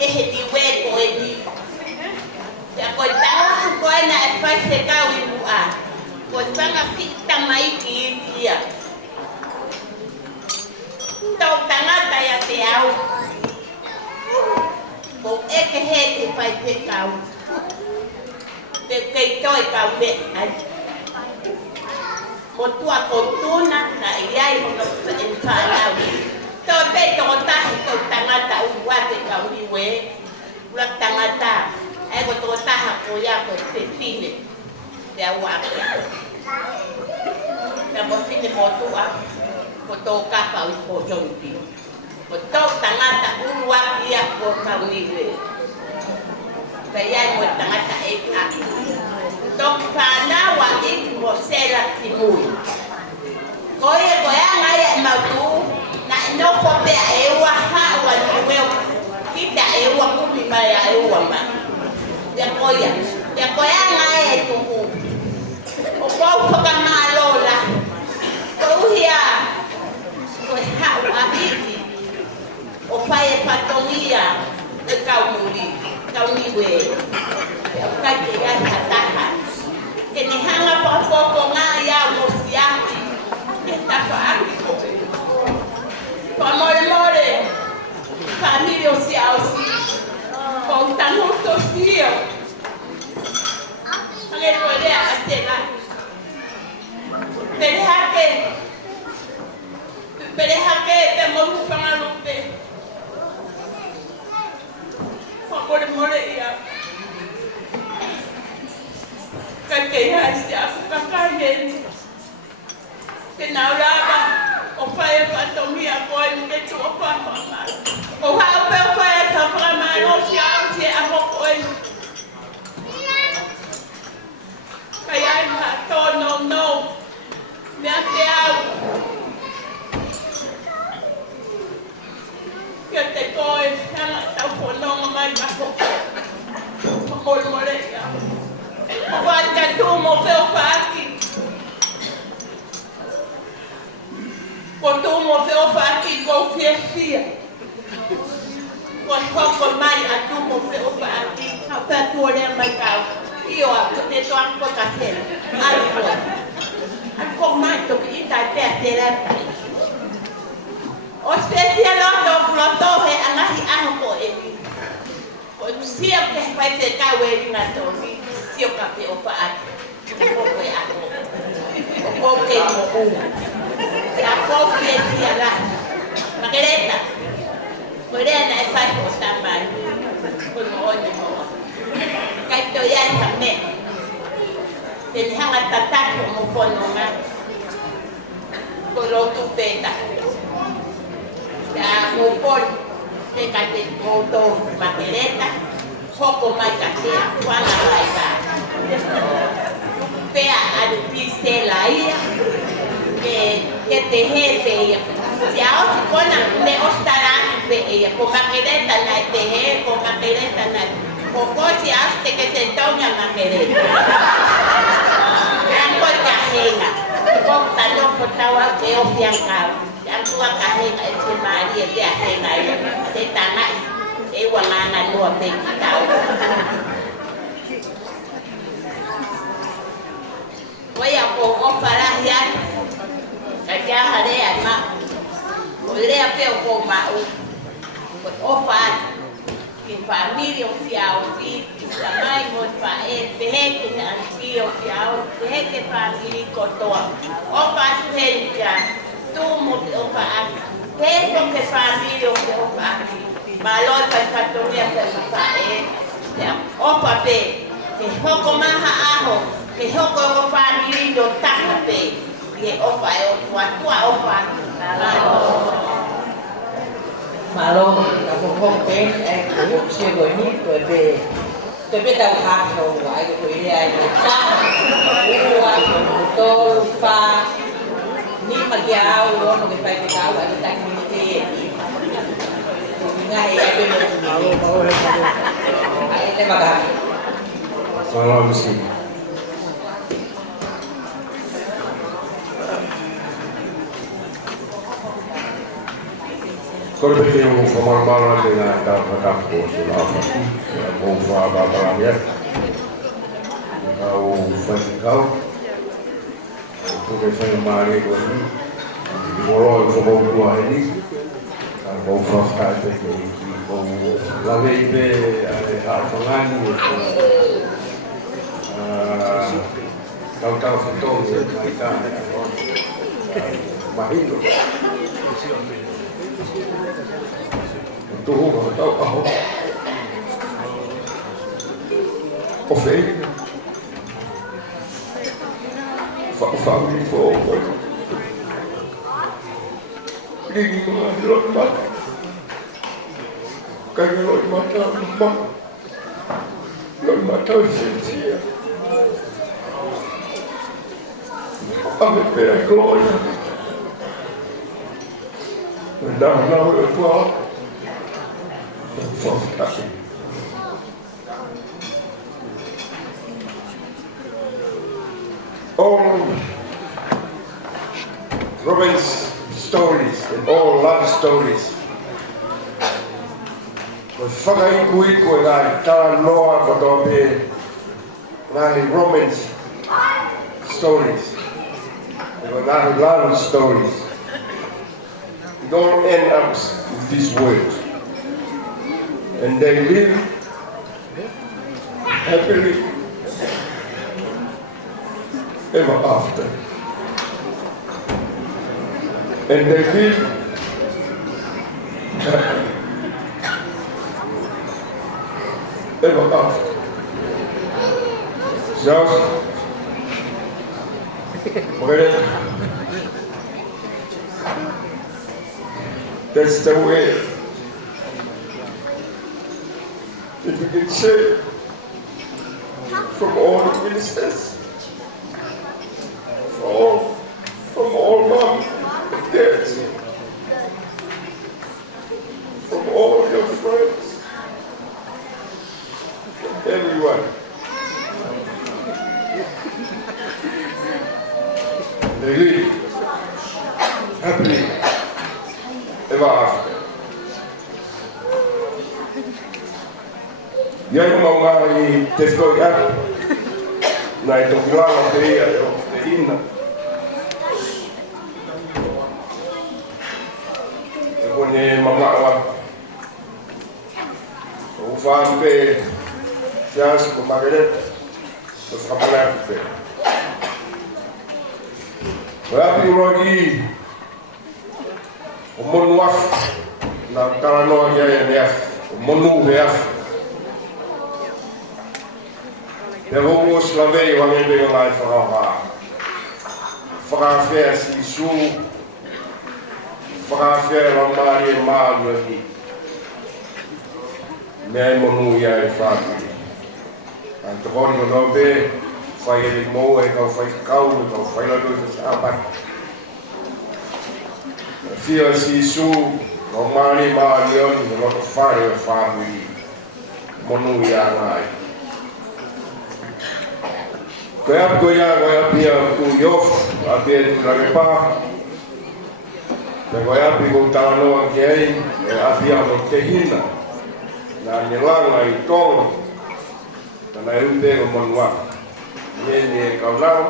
e he di we ko e di ya ko ta ko na e fa se ka wi mu a ko sanga kita mai ki dia to tanga ta ya te au ko e ke he te fa te ka cây trôi cao miệng ấy một tua cột tu na na ai không được in pha nào tôi biết tôi ta tôi tăng ata qua thì cao đi quê luật tăng ata ai của tôi ta học cô ya của thế phi này để qua cái một phi này một tua của tôi cả vào của chồng thì một tôi tăng ata qua ya của cao đi quê kaya mo tangata eka tok sana wa ik mo sela timui koye ngaya matu na no ko pe ewa ha wa niwe kita ewa kumi maya ewa ma ya koya ngaya tu o ko ka malola ko hia ko ha wa hiki o faye patonia e kaumuri kau ni we ka ke ya tataha ke ni hanga po nga ya mo siati ke ta fa aki ko pa more família social con tan junto sia ale pode atela pere hake te mo fanga lupe More ia. Kakea si aku kakayen. Kenalaba o fai patomia ko ni tu apa apa. O ha pe fai ta prama no si ako ko. Kaya ha to no. Me ateu. Que te coi, ela tá falando mais baixo. More ia. O vai que tu mo feo aqui. Ko tu mo fe o fa ki ko fia. Ko mai a tu mo fe o fa ki ka fa tu le mai ka. Io a te to an ko ka se. An ko mai to ki ta te te la. O specia loto he anahi aho ko e. Ko sia ke pai te ka we na to ni sio ka pe o fa aki. Ko e ako. Ko ke mo u. Ya ko ke dia la. Makereta. Morena e fai ko tamai. Ko mo ni mo. Kai to ya ta me. Te hanga tata ko mo pono ma. Ko lo tu peta. Ya mo pon. Te ka te mo to makereta. Hoko mai ka te kuana lai ka. Pea a piste la ia. Que te jefe si ahora pone me ostara de ella con maquereta la te con maquereta la poco si hace que se toña maquereta yang por cajena con talón por tawa que o fianca yang tua cajena es María de ajena de tana e wangana lo te kitao voy a poco para ya kaya harea ma olea pe ko ma o fa ki familia fiao si samai mo fa e pehe ke antio fiao pehe ke familia ko to o fa tenja tu mo o fa pe ko ke familia o fa ma lo fa to ne fa e ya o fa pe ke hoko maha aho ke hoko ko familia do ta pe ye opa e tua opa malo là một con tên em cũng chưa gọi nít rồi về tôi biết đâu khác rồi ngoại của tôi đi ai người ta qua tôi pha nít mà giao luôn mà cái phải cáo lại cái như thế ngay em bên mình hãy lên mặt hàng Salam sih. Kalau begitu kemana-mana dengan tak sudah apa? Mau apa ya? Kau kau, tu kesan mari kau ni, kalau kau tua ini, kau frustrat ini, kau lagi be hafangan, kau tahu betul kita mahir. Tuh, tahu apa? Oke. Family forward. Ini mengalir mata. Kayak mata lemah. Mata sia-sia. Apa peraklonya? Dah itu all Robin's stories and all love stories whakainkui koe ngai tā noa koto me ngai romance stories and ngai love stories. It all ends up with this word. And they live happily ever after. And they live ever after. Just that's the way. If we can say from all the ministers, from all mom and dads, from all your friends, from everyone. They live happily Ia i maunga i te whoi atu. Nai toki langa te ia e o te ina. E kone mamaua. O whaampe Fiança com Margareta. O whakapanaka te. O api uroi o monu afu. Na taranoa ia e ne afu. O monu he afu. Te hongo slavei o angebe o lai whakaha. Whakawhea si su. Whakawhea la maari e maanu e ni. Mea monu ia e whakiri. Ang te honi o nobe, whai e le mo e kau whai kau, e kau whai la doi whai apat. Whia si su, kau maari maari oni, e loto whare o whaamui. Monu ia ngai. Koe api koe ia, koe api a tu iof, api e tu lage pā. Te koe api kou tānoa ki ei, e api a mo te hina. Nā ni langa i tonga. Tana e upe o manua. Ieni e kaunau.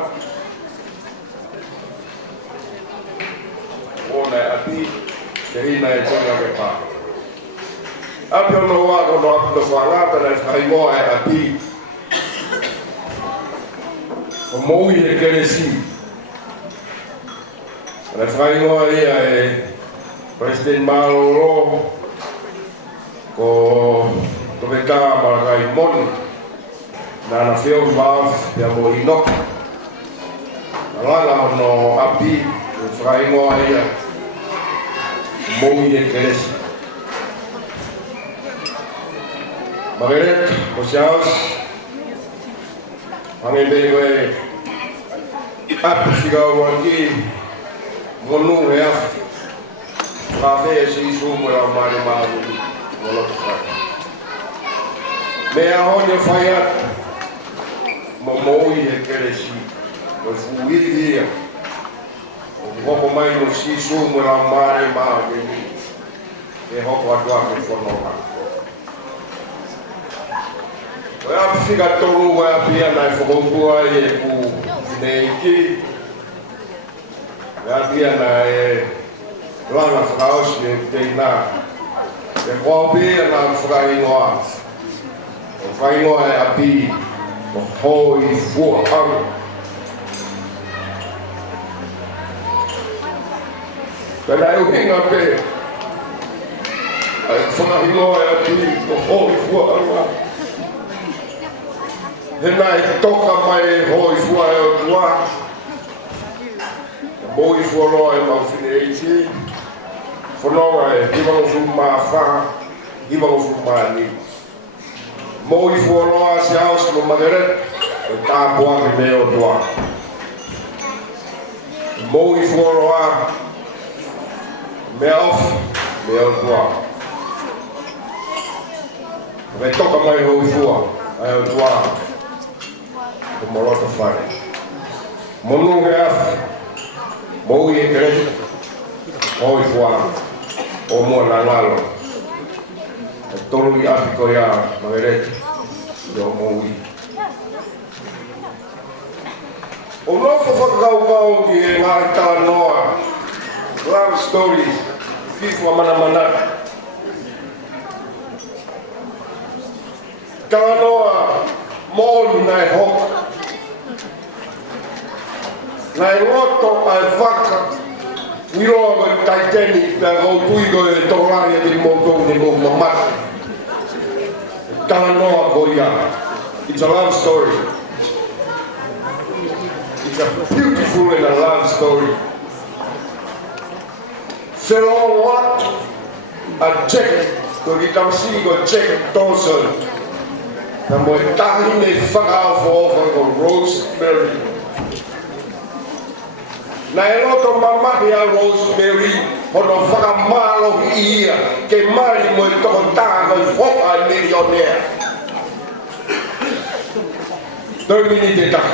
Ona e api, te hina e tonga ke pā. Api o no wā kono api to whangata na e whaingoa e api. O moui e keresi. Na e whaingoa ia e President Malolo ko toketa marakai moni. Na whio whaaf pia mo inoki. Na langa no api, e whaingoa ia moui e keresi. Margaret, o siaos, hange beri koe api whikau wangi, monu he afi. Whawhe e si isu mo e au maare maare mo loto whai. Mea honi e whai atu, mo moui e keresi, mo fuiri ia. O hoko mai no si isu mo e au maare maare ni, e hoko atua me whonoha. O api whika toru o api ana e whakopua e ku neiki. O api ana e langa whakaosi e teina. E kopi ana whakaingoa. O whaingoa e api o hoi fua aru. Pena e uhinga pe. Ai whakaingoa e api o hoi fua aru. Hena e toka mai e hoi fua e o tua. E moi fua loa e mau whine eiti. Whanonga e hiwango fu maa wha, hiwango fu maa ni. Moi fua loa se haus mo Margaret, e tāpua ki me o tua. Moi fua loa, me off, me o tua. Me toka mai hoi fua, e o tua. O moloto whare. Monu he afu, moui e keresi, hoi fua, o mua na lalo. E tolu i api ko ia, Margaret, i o moui. O nofo whakakau ki e ngāi tā noa, love stories, kifua mana manata. Tā noa, mōni nai hoka. Nai roto ai whaka, wiroa koe Titanic, pia kou tui koe tōrari e tiri mōtou ni mō mamata. Tana noa ko ia. It's a love story. It's a beautiful and a love story. Whelo what? A Jack, ko ki tamsi ko Jack Dawson. Na mo e tahine whakaawha ko Rosemary. Na e loto mamahi a Rosemary, hono whakamalo i ia, ke mari mo e toko tāga i whoka e millionaire. Termini te tahi.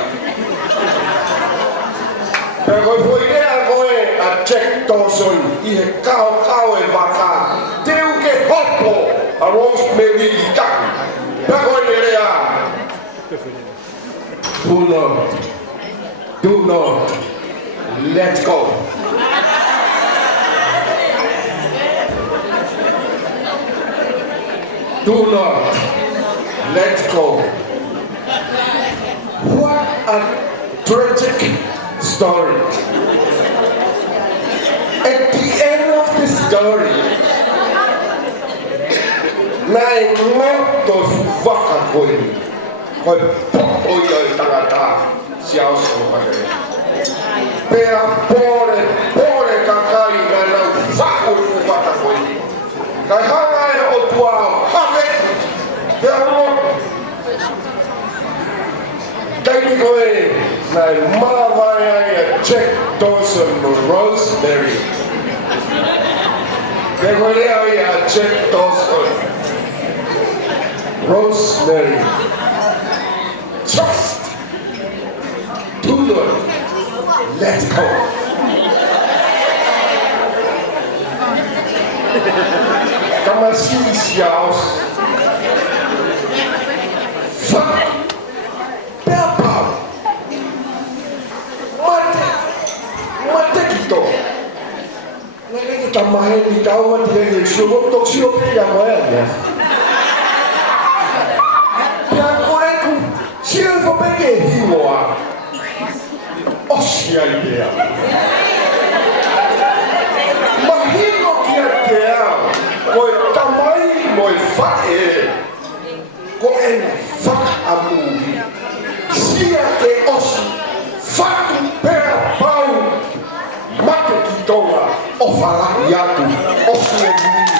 Pea koe fwoi rea koe a Jack Dawson i he kao e waka. Teu ke hopo a Rosemary i tahi. Do not let go. Do not let go. What a tragic story. At the end of the story, nai ngoto waka koi, koi poko yoi tangata xiao shou kare. Pea pore kakai na nau wako waka koi. Kai hangai o tuao, hame, pea mo. Kai koi nai mawai Jack Dawson Rosemary. Kai koi lea Jack Dawson Rosemary. Trust. Do not let go. Kamasi xiao. Fuck. Papa. Mate kito. Nene kita main di kawan dia suruh tok siop dia ya. Yang koreku siapa pergi hiwa. Ossia idea. Mahino kia idea. Koi tamai moi fae. Ko en fak amugi. Sia ke os fak per pau. Mate kitonga o fala yatu. Ossia idea.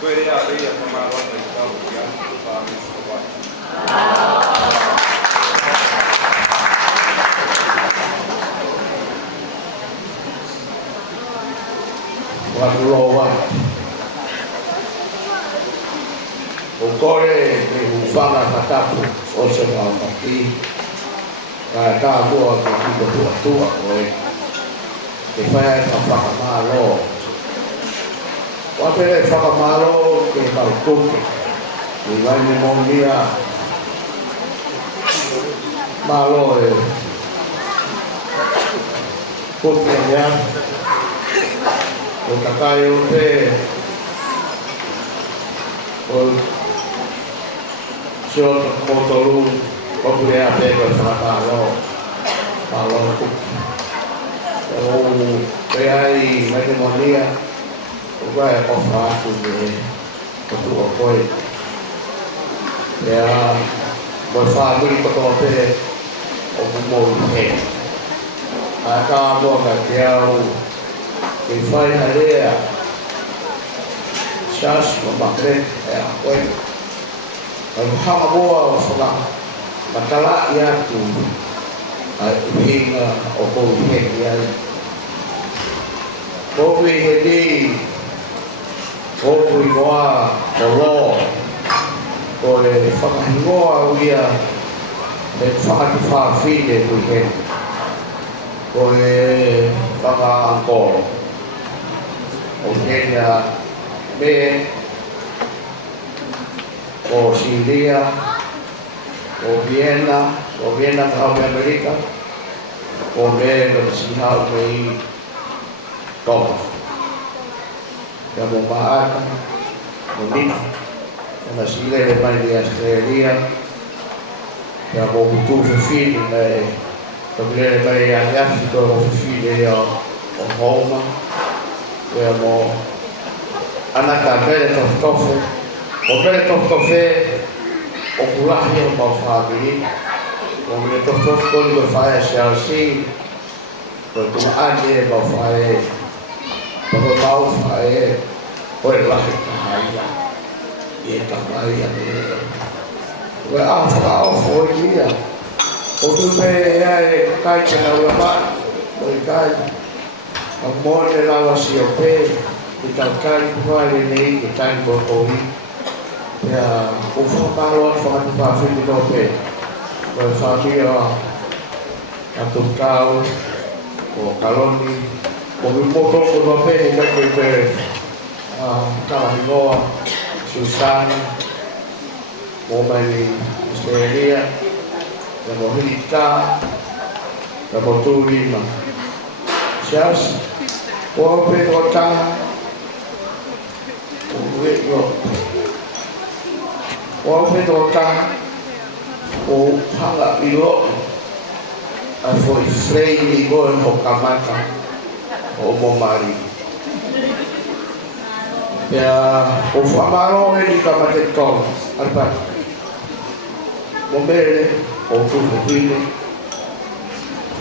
Puede abrir a tomar otra historia para mi trabajo. Loa o kore me ufanga katapu o se mau pati ka ka mua ka kiko tua koe ke whaia ka whakamalo wapere whakamalo ke kautuke i vai pneumonia malo e kuke mea o takai o te o short motoru o pure a te ko whakapalo palo o pe ai mai pneumonia o vai o whaatu me o tu o koe ea mo whaatu i koto te o mumou he a ka mua ka te au ke whai harea shas o makre e a koe ai hama moa o whaka matala i atu ai uhinga o kou hengi ai kowi he di kowi moa o lo koe whakahingoa uia me whakatu whawhine kui hengi koe whakaangkoro o Kenya me o Syria o Vienna ka hau Amerika o me ka si hau me i Toma ka mo maaka mo nina ka sile le mai di Australia ka mo kutu fini me ka le mai a Afrika o fini o Roma e mo anaka bere tofe o bere tofe o kulahi o mau whaabiri o bere tofe koni ko whae a Chelsea ko tu ane mau whae ko mau whae o e lahi kahaia i e kamai a me o e awha o e kia o tu me ea e kai kena ulama o e kai a mone lawa si o pe i taukari kuhare nei i tani bokoi ea o whakaro at whakatu whawhiti no pe o e whamia a tukau o kaloni o mi motoko no pe i kai koe pe Kalahingoa Susana mo mai ni Australia e mo hilita e mo turima Chas, o pe o ta, o pe o ta, o hanga ilo, a foi frei go en hokamata, o momari. Ya, o famaro e di kamate tom, arpa. Mombele, o tu fine,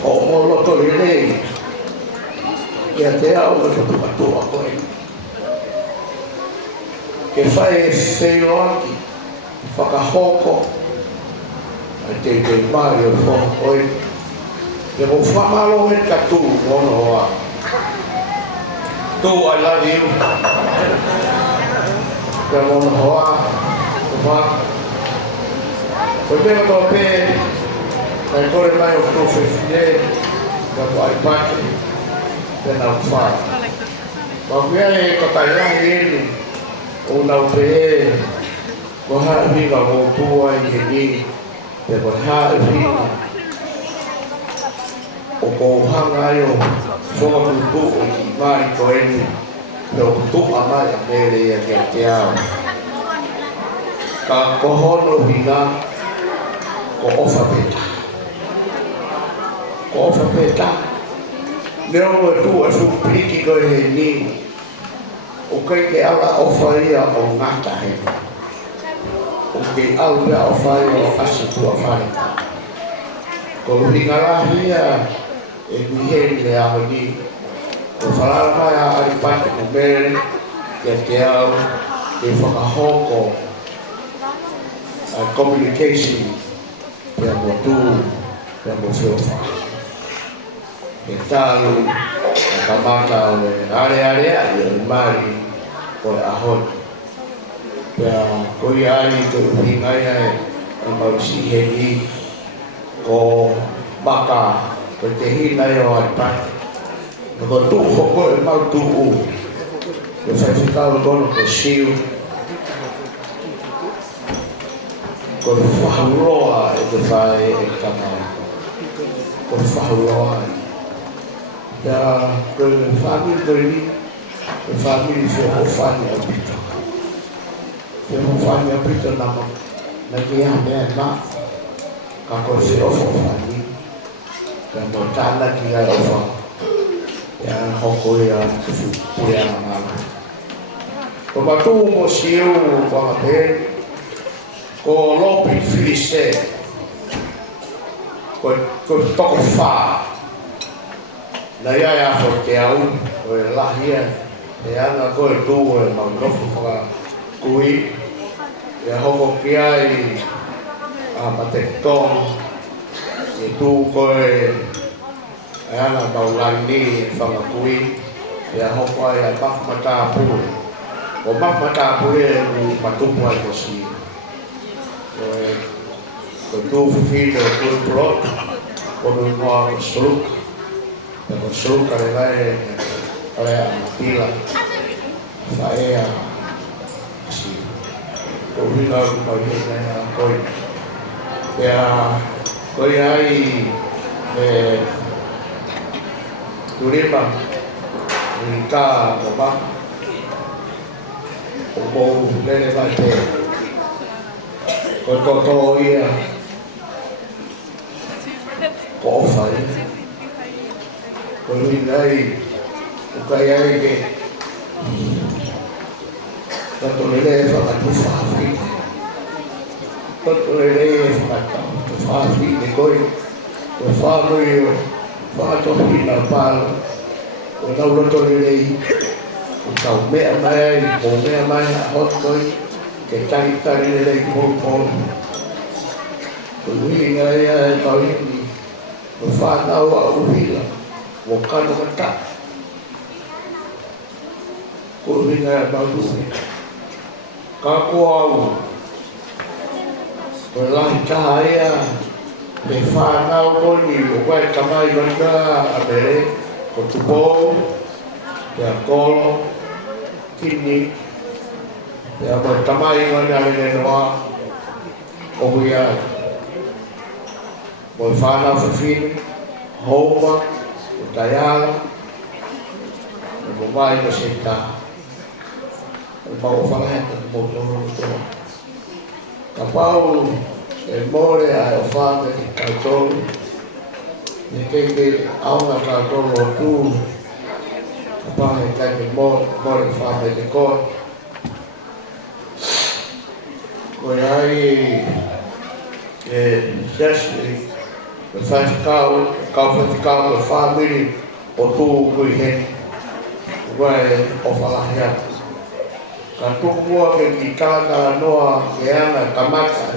o moloto lei. Ia te au e tu atua koe. Ke whae wheiloaki, whakahoko, a te mai o whaka koe. Ke mo whamalo e katu whono hoa. Tu, I love you. Ke mono hoa, hoa. Koe mea tō pē, kai kore mai o tō whewhine, ka po ai pāke. Nau whai. Wa mea e katailahi eni o nau pe e ko hae whiga mō tua i he ni te ko hae whiga o ko hanga i o whonga kutu o ki mai ko eni pe o kutu a mai a mere i a kia te ao. Ka kohono whiga ko ofa peta. Ko ofa peta Neo e tu e whupiki koe he ni o kai ke ala o whaia o ngata he o ke ala o whaia o asa tua whaia ko ruhinga rahia e kuheri le aho ni o whalala mai a aripate o mere ke te au ke whakahoko communication pia mo tu pia mo whiwha. Ke tālu a kamata o e are i o mari o e ahon. Pia koi ai te uhingai ai e mausi hei ko baka ko te hina i o ai pati. Ko tu hoko e mau tu u. Ko whaiwhikau kono ko siu. Ko whahuroa e te whae e kamau. Ko whahuroa e. Pia ko whamiri koini, ko whamiri whio o whani a pita. Whio o whani a pita nama, na ki a mea ma, ka ko whio o whani. Pia mo tāna ki ai o wha. Pia hoko ia kufu, pia mama. Ko matu mo siu ko a pe, ko lopi whise, ko toko wha. Na ia ia fo te au, o e lahia, e ana koe tū e mau nofu whaka kui, e hoko ki ai a Matekton, e tū koe e ana mau lani e whaka kui, e hoko ai a Mafmata Pure. O Mafmata Pure e mu matupu ai kosi. Ko tū whiwhine o tū prot, ko nu noa ko sruka. Ya konsul karena oleh pila saya si Ovina Ovina koi ya koi ai turima kita apa obo lele bate koi ia kofai Koi nai, ukai ai ke tato lele whakatu whawhi. Tato lele whakatu whawhi ne koi. Ko whāmui o whakatohi na pāla. Ko naurato lele i. Ko tau mea mai, ko mea mai a hot koi. Ke tari lele i pōpō. Ko hui ngai a e tau hini. Ko whānau a uhila. Wo kano kata ko ringa baru ka ko au ko lahi kahaya me whanau koni o kai kamai wanga a mere ko tupo te kolo kini te a mai kamai wanga me noa o huia mo whanau whiwhine homa Tayala, o mai ko senta, o pau whakaheta ki mōtoro toa. Ka pau e more ai o whāme ki kautoro, ne keike aunga kautoro o tū, ka pau he kaike more whāme ki koe. Koe ai sesli, me whaiwhikau ko whāmiri o tū kui heni. Koe o whalahia. Ka tūmua ke ki kāna noa ke ana kamata.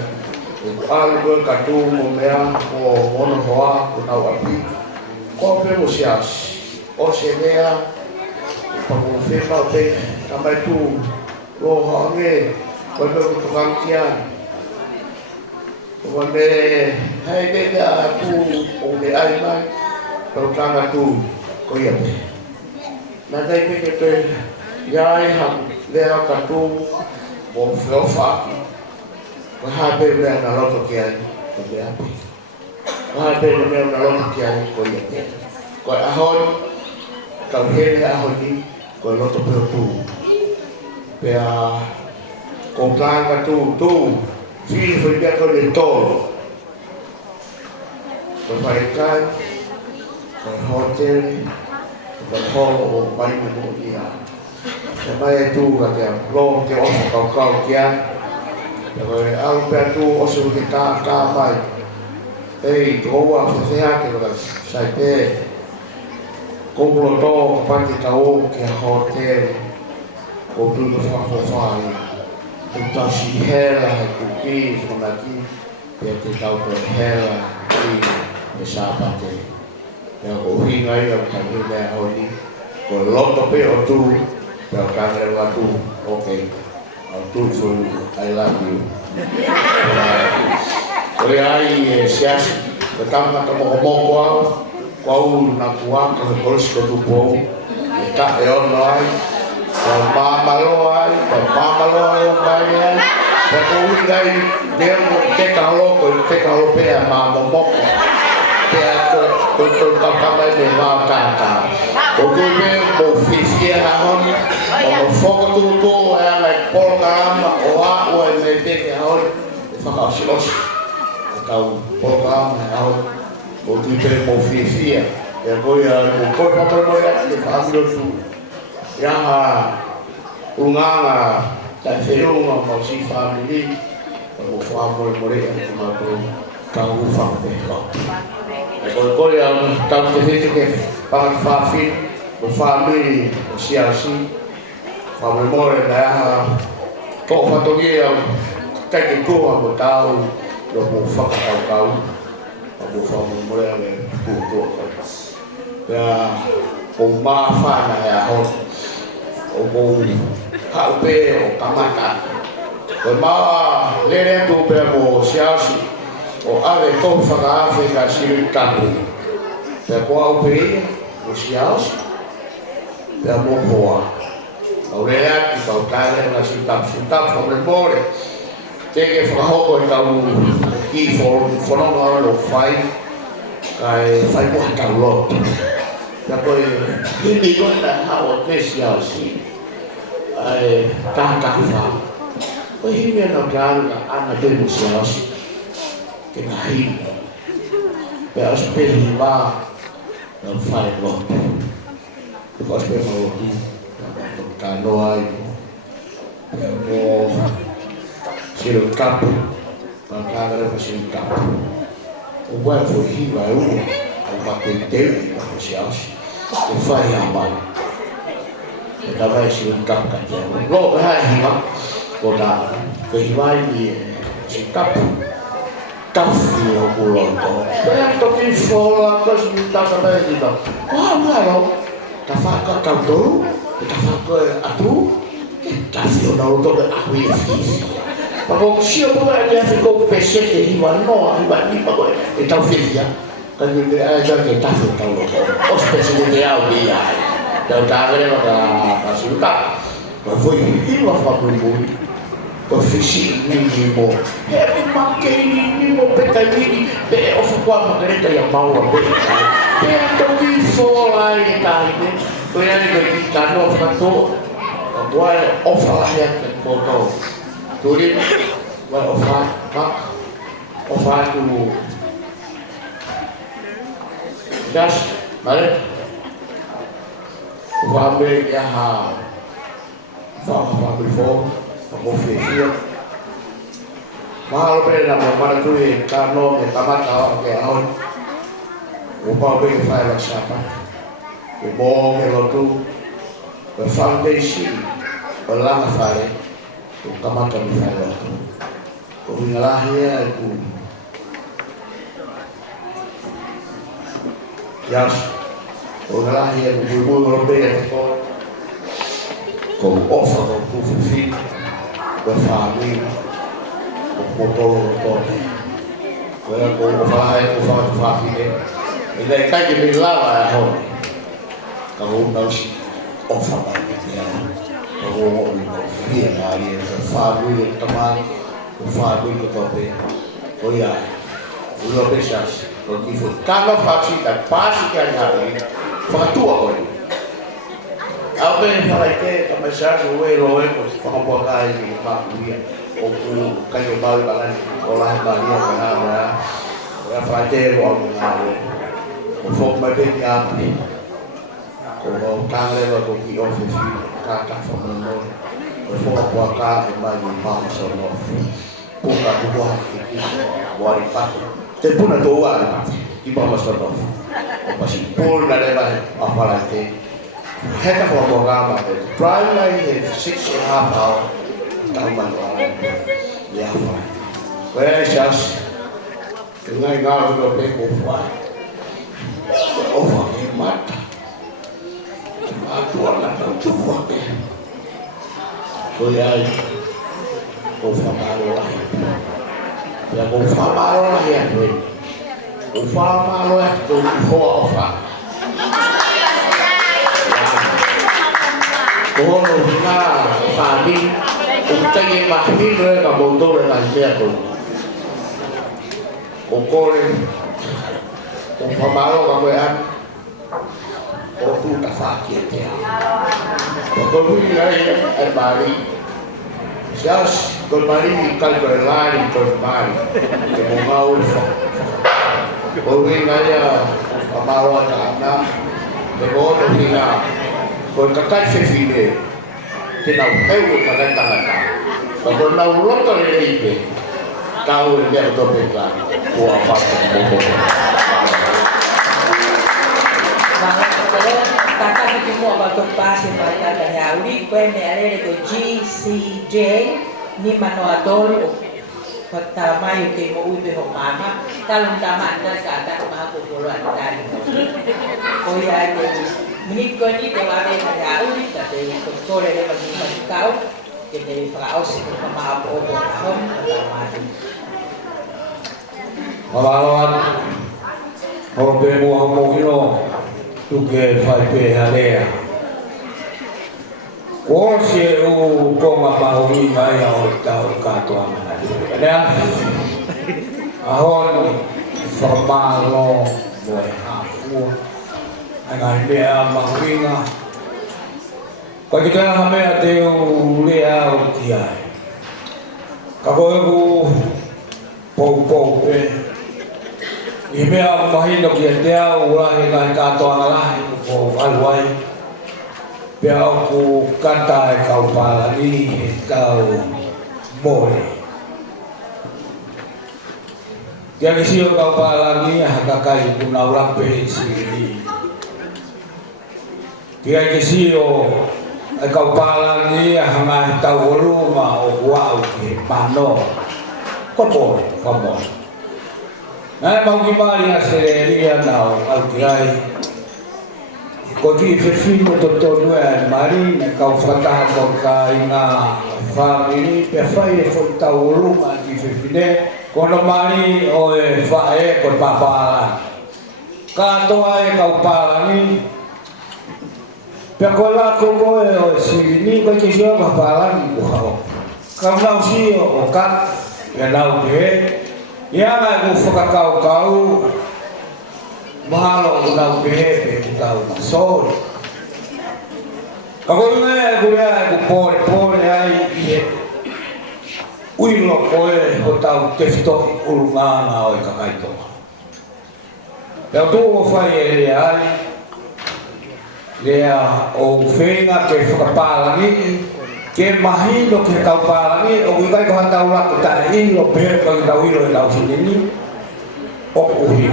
E alu koe ka tūmu mea o ono hoa o nau api. Ko pemo sias. O se mea, pamu whima o te kamai tū roha ange. Koe pemo tukangia. Wane hei nena tū o ne ai mai, tau tanga tū ko ia me. Nā nei peke te iai ham lea ka tū o whiowhaki. Ko hape mea na roto ki ai ko me api. Ko hape mea na roto ki ai ko ia me. Ko ahon, kau hele ahoni, ko roto peo tū. Pea ko tanga tū. Fili foi bia ko le toro. Ko fai kai, ko hotel, ko holo o mai mo ia. Se mai tu ka te long ke ofa kau kia. Ko au pe tu o se ke ka mai. Ei, to wa se ha ke ko sai pe. Ko lo to ko pa ki ka o ke hotel. Ko tu no fa Então se hela kuki semaki ya te tau to hela ki me sapate ya o hinga ia ka ni me holi ko loto pe o tu ya ka ngere wa tu okay I'll do it for you I love you ore ai siasi te kama ka mo kwau na kuaka ko kosko tu po ka e ono ai Pamalo ai o mai ai ko ngai demo te kalo pe ma mo pe ko ka mai me ma ka o ko me mo fisia ha hon o fogo tu ai por kama o a o me te ke hon fa ka silos ka por kama au o tu pe mo fisia e ko ya ko mo ya te fa tu ya unganga ta ferunga mo si family o fa mo e ma ko ka u fa pe ko ya ta te ke pa fa fi o family o si asi fa mo na ko fa to ye ka ke ko mo ta o mo fa ka o fa mo le ko ya o ma fa na ya ho o mo hau pe o kamata o ma lere tu pe mo siasi o ave ko fa Afrika si kapu pe ko au pe o siasi pe mo hoa o le ati pa o tale na si tap fa me more te ke fa ho ko ka u ki for no no fai kai fai mo ka lo ya poi quindi questa ha che sia sì tanta fa poi mi hanno dato hanno detto sia sì che mai per aspettare non fai lo perché aspettano quando hai se lo capo magari faccio il capo o vuoi fuggire uno al fatto il tempo non si alza e fai a mano e da vai si un capo lo hai ma lo da quei vai si capo caffi o culo certo che folla così sta capendo ma no ta fa canto ta fa a tu caffi o non lo a qui fifi ma con si o poi che fa con pesce che va no va lì ma poi e ta fifi kan già che sta facendo o specie di audio da usare la sulla ma poi il va fa un po' fissi minimo ma che minimo petalini per o fa qua magari da paura per tocchi fuori in tarde poi anche che hanno fatto vuoi offrire il foto tu lì vuoi offrire tu das mare vabe ya ha va before mo fefia malo pe na mara tu e carlo e tamata ke on o pa be fa la chapa o bo ke lo tu the foundation o la fare o tamata mi fa lo tu o ngala hia ku Yes, ora hier we moeten proberen kom offer op hoeveel fiets de familie op motor we komen van familie en dan kijk je met lava hoor dan nou zie offer ja gewoon vier jaar de familie te maken de familie te doen oh ja hoe dat is kalau faksi dan pasti kan hari fatua kau ini. Apa yang saya ke masyarakat luar kau pakai ni maklunya. Aku kayu bau balan olah balia kerana ya frate orang mengalir. Ufuk macam ni apa? Kau kangen kau pergi office kakak family. Ufuk apa kah emang impam sono. Buka buah itu waripat. Pun ada orang di bawah stop, masih pun ada apa lagi? Kita program apa? Primary 6.5 hours, taman ya fa precious ngai ngau do pe ko fa o fa ke mata ma tua na tu fa ke ko ya ko fa malo la ya ko fa malo la ya ko fa malo ya ko ho fa Cô là phà đi cũng tay mặt đi rồi cả bộ tôi là xe tôi cô lên cũng có báo vào người ăn cô tu đã phá chuyện theo cô đi đây anh bà đi just con bà đi coi rồi lại con bà đi thì một ngâu cô đi ngay có báo vào cả năm thì cô tôi đi nào con kakak sefile kita tahu kakak tangan tak kalau nak ulang kali ini tahu dia betul betul buat apa kakak itu mau baca bahasa mereka dan Yaudi kau ni ada itu GCJ ni manuador pertama yang kita mau ubah mama kalau tamat anda kata mahu keluar dari kau ya menit ko ni ko ave na yauli ta te ko le ba ni kau ke te fraus ko ma po ko hom ta ma ni Malawan ho pe mo hino tu ke fai pe alea o se u ko ma pa ho ni mai o ta o ka to ana ada ahon formalo mo ha fu anh bea manginga ko kita hame ateu lea o kia ka ko po pe ni bea mahino kia tea ula he ka to ala ko alwai bea ko kata ka pala ni ka more dia kisio ka pala ni hakakai kuna ura pe sini Dia kisio kau pala ni hanga tau rumah o wau ke mano kopo kopo na mau gimana seria nau al kiai ko di fino to due mari kau fata ko kaina family pe fai fo tau rumah di fine kono mari o fa ko papa ka to ai kau pala ni Pekola komo o sini ko ke sio kapalan ko. Kamau sio o kat ya nau ke. Ya na ko foka kau mahalo nau ke pe tau so. Kako ne ko ya ko por ai ye. Uilo ko e ko tau testo urungana o kakai to. Ya tu o fai ele ai Lea o fenga ke whakapalangi ke mahino ke kaupalangi o ikai ko hatau lako ta ilo pe ko tau ilo e tau sinini o uhi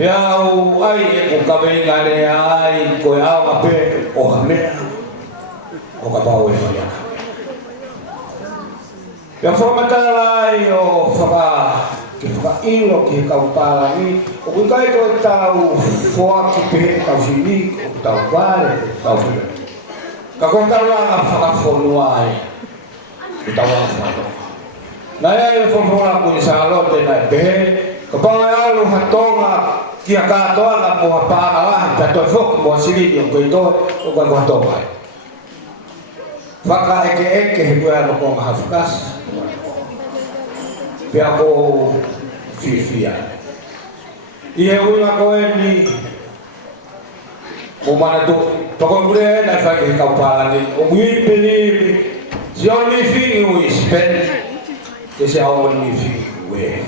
Pea o ai e ko kawenga lea ai ko e awa pe o hamea o kapau e whaya Pea whamatala ai o ke whakailo ke kaupalangi o ikai ko tau foa ki pe tau sini o tau vale tau fina ka ko tau langa whakafonua ai o tau langa whakafonua na e whafonua ko i salote na pe ka pao e alu hatonga ki a katoa na mo hapaka pia toi foku mo silini o koi toi o kai ko hatonga ai whaka eke he koe ano ko nga hafukasi Pea ko fifia. Ie unga ko ni o mana do poko mure na fa ke kau pala ni o mui peli si only thing we spend is our only thing we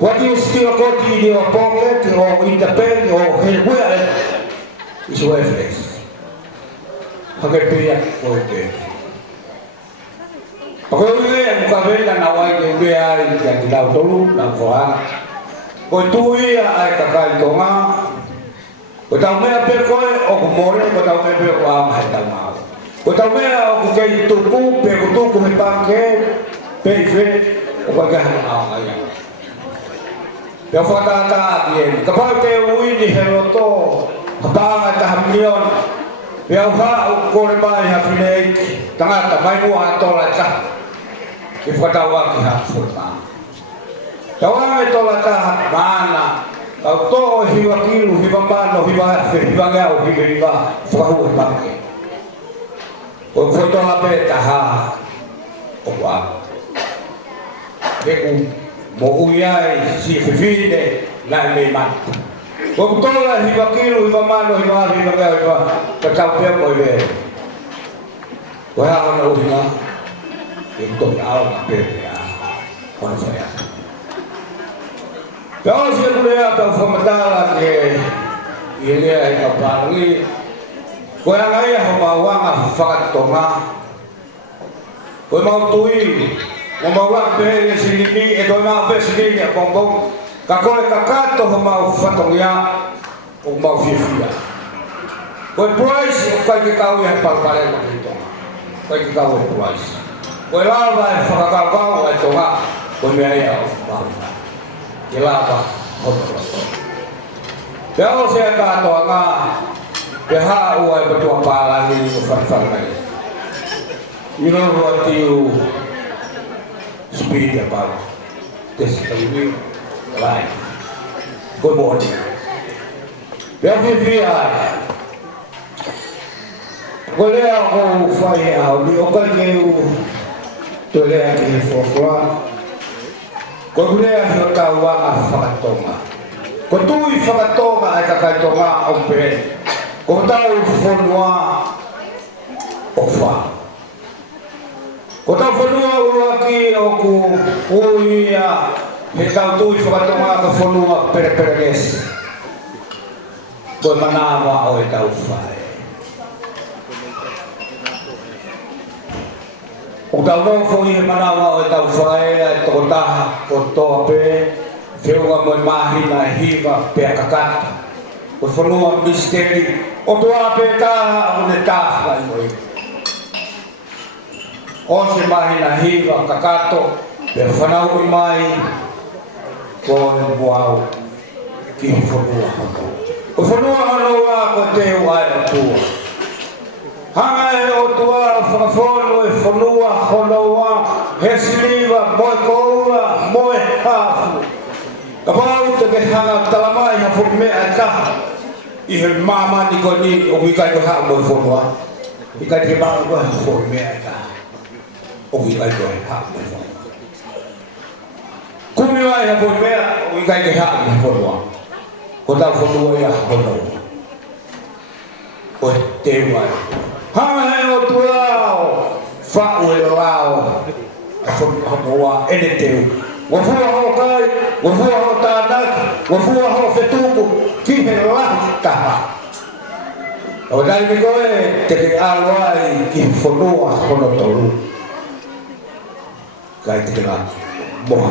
what you still got in your pocket or in the pen or where is worthless. Pakai pia ko Ako yung kabila na wai yung ay yang dilaw tulu ng kuha. Ko tuwi ay kakay ko nga. Ko tao may ape ko o kumore ko tao may ape ko ang mahal tao nga. Ko tau mea o kei tuku, pe ko tuku me pake, pe i fe, o kwa kia hana ai. Pea whakatata ati e, ka pau te uini he roto, hapanga ta hamion, pea uha o kore mai hapine eiki, tangata mai mua atola ta, ki whakatawa ki hapuna. Tawa me tola ta maana, kau to hiwa kilu, hiwa mano, hiwa hafe, hiwa ngau, hiwa whakahu e pake. O fotola pe taha o wa beku mo uyai si fifine na me mat o tola hiwa kilu hiwa mano hiwa hiwa hiwa takau pe mo le o ha na uina e to ya na pe ya ona saya kalau si kuliah atau pematala ke ini ai kapali ko yang ai ho mawang fakat tonga ko mau tui mo mawang pe sini e do na pe sini ya bongbong ka ko ka kato ho mau fatongia o mau fifia ko price ko ki kau ya pal pale mo ito ko ki kau price ko la va fakat kau ai tonga ko me ai au ba ila ba ho Kalau saya kata tonga Peha uai betua pala ni far mai. You know what you speak about this new life. Good morning. Biar boleh aku fai au ni okai keu tole aki fofua. Boleh aku tahu apa fakatoma. Kau tu fakatoma ai kakai tonga open. Kau tahu fonua ofa. Kau tahu fonua uaki aku uia. Hekau tu fakatoma ke fonua pereperes. Kau mana wa oi tahu fai. Kau tahu no foi mana wa oi tahu fai. Kau tahu kau pe. Feu mo mahina hiva pe kakata. O fonua misteri o tua peta o ne tafa moi o se mahina hiva kakato pe fanau mai ko boau ki fonua o fonua hanoa ko te wai tua hanga o tua fonua e fonua hanoa hesliva moi koula moi hafu kapau te hanga talamai ha fume ata ihe mama ni koni o wikai ko ha mo fonua ikai ke ba ko fo me ata o wikai ko ha mo kumi wa ya fo me o wikai ke ha mo fonua ko ta fonua ya hono o te wa ha o tuao fa o lao fo honoa ele teu wafua ho kai wafua ho tanak wafua ho fetuku kihe lahtaha o dai mi koe te alwai ki fonua hono tolu kai te la moha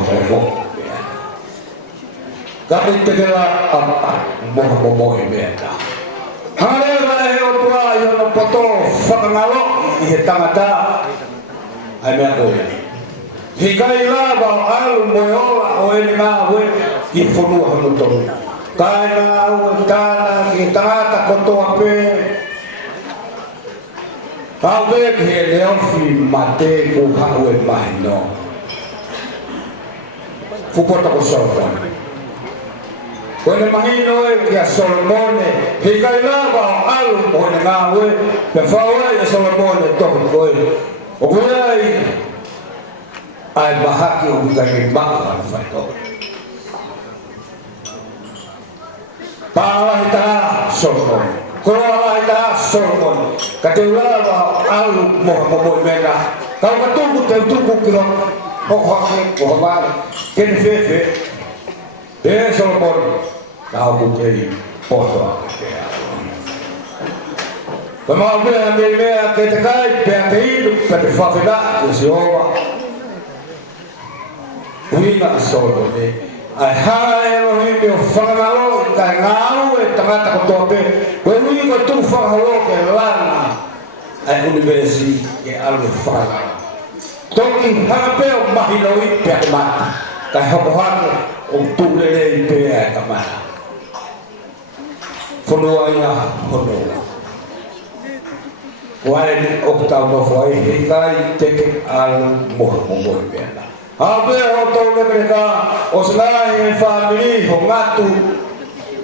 kai te la moha meta hare vai o tua yo no poto whakangalo i he tangata ai mea koe hikai lava alu moyola o ele ngā we ki whanua hano tonu. Kai ngā ua tāna ki tāta kotoa pē. Kau pē ki he leofi ma te ku hau e mahi no. Fupota ko Solomone. Ko ne mahi no e ki a Solomone. Hikai lava alu o ele ngā we. Pe whawai a Solomone tohi koe. O koe ai ai bahaki o wikai maka na whaito. Pālahi tā Solomone, koroalahi tā Solomone, ka te urawa alu moha mena, kau ka tuku te tuku kiro, hoko hake, o hawari, kene whewhe, e Solomone, ka hoku kei poto ake te alu. Ka mau mea mea ke te kai, pea te inu, pea te whawhena, ke si owa, Uinga Solomone, ai hae Elohim o whangalo i kai ngāu e tangata kotoa pe, koe ui koe tu whangalo ke lana, ai universi ke alu fala toki hape o mahiloi pe mata kai hopohan o tulele pe kamana fonua ia hono wale oktau no foi hikai teke al mo pena abe o tole mereka o slai family ho ngatu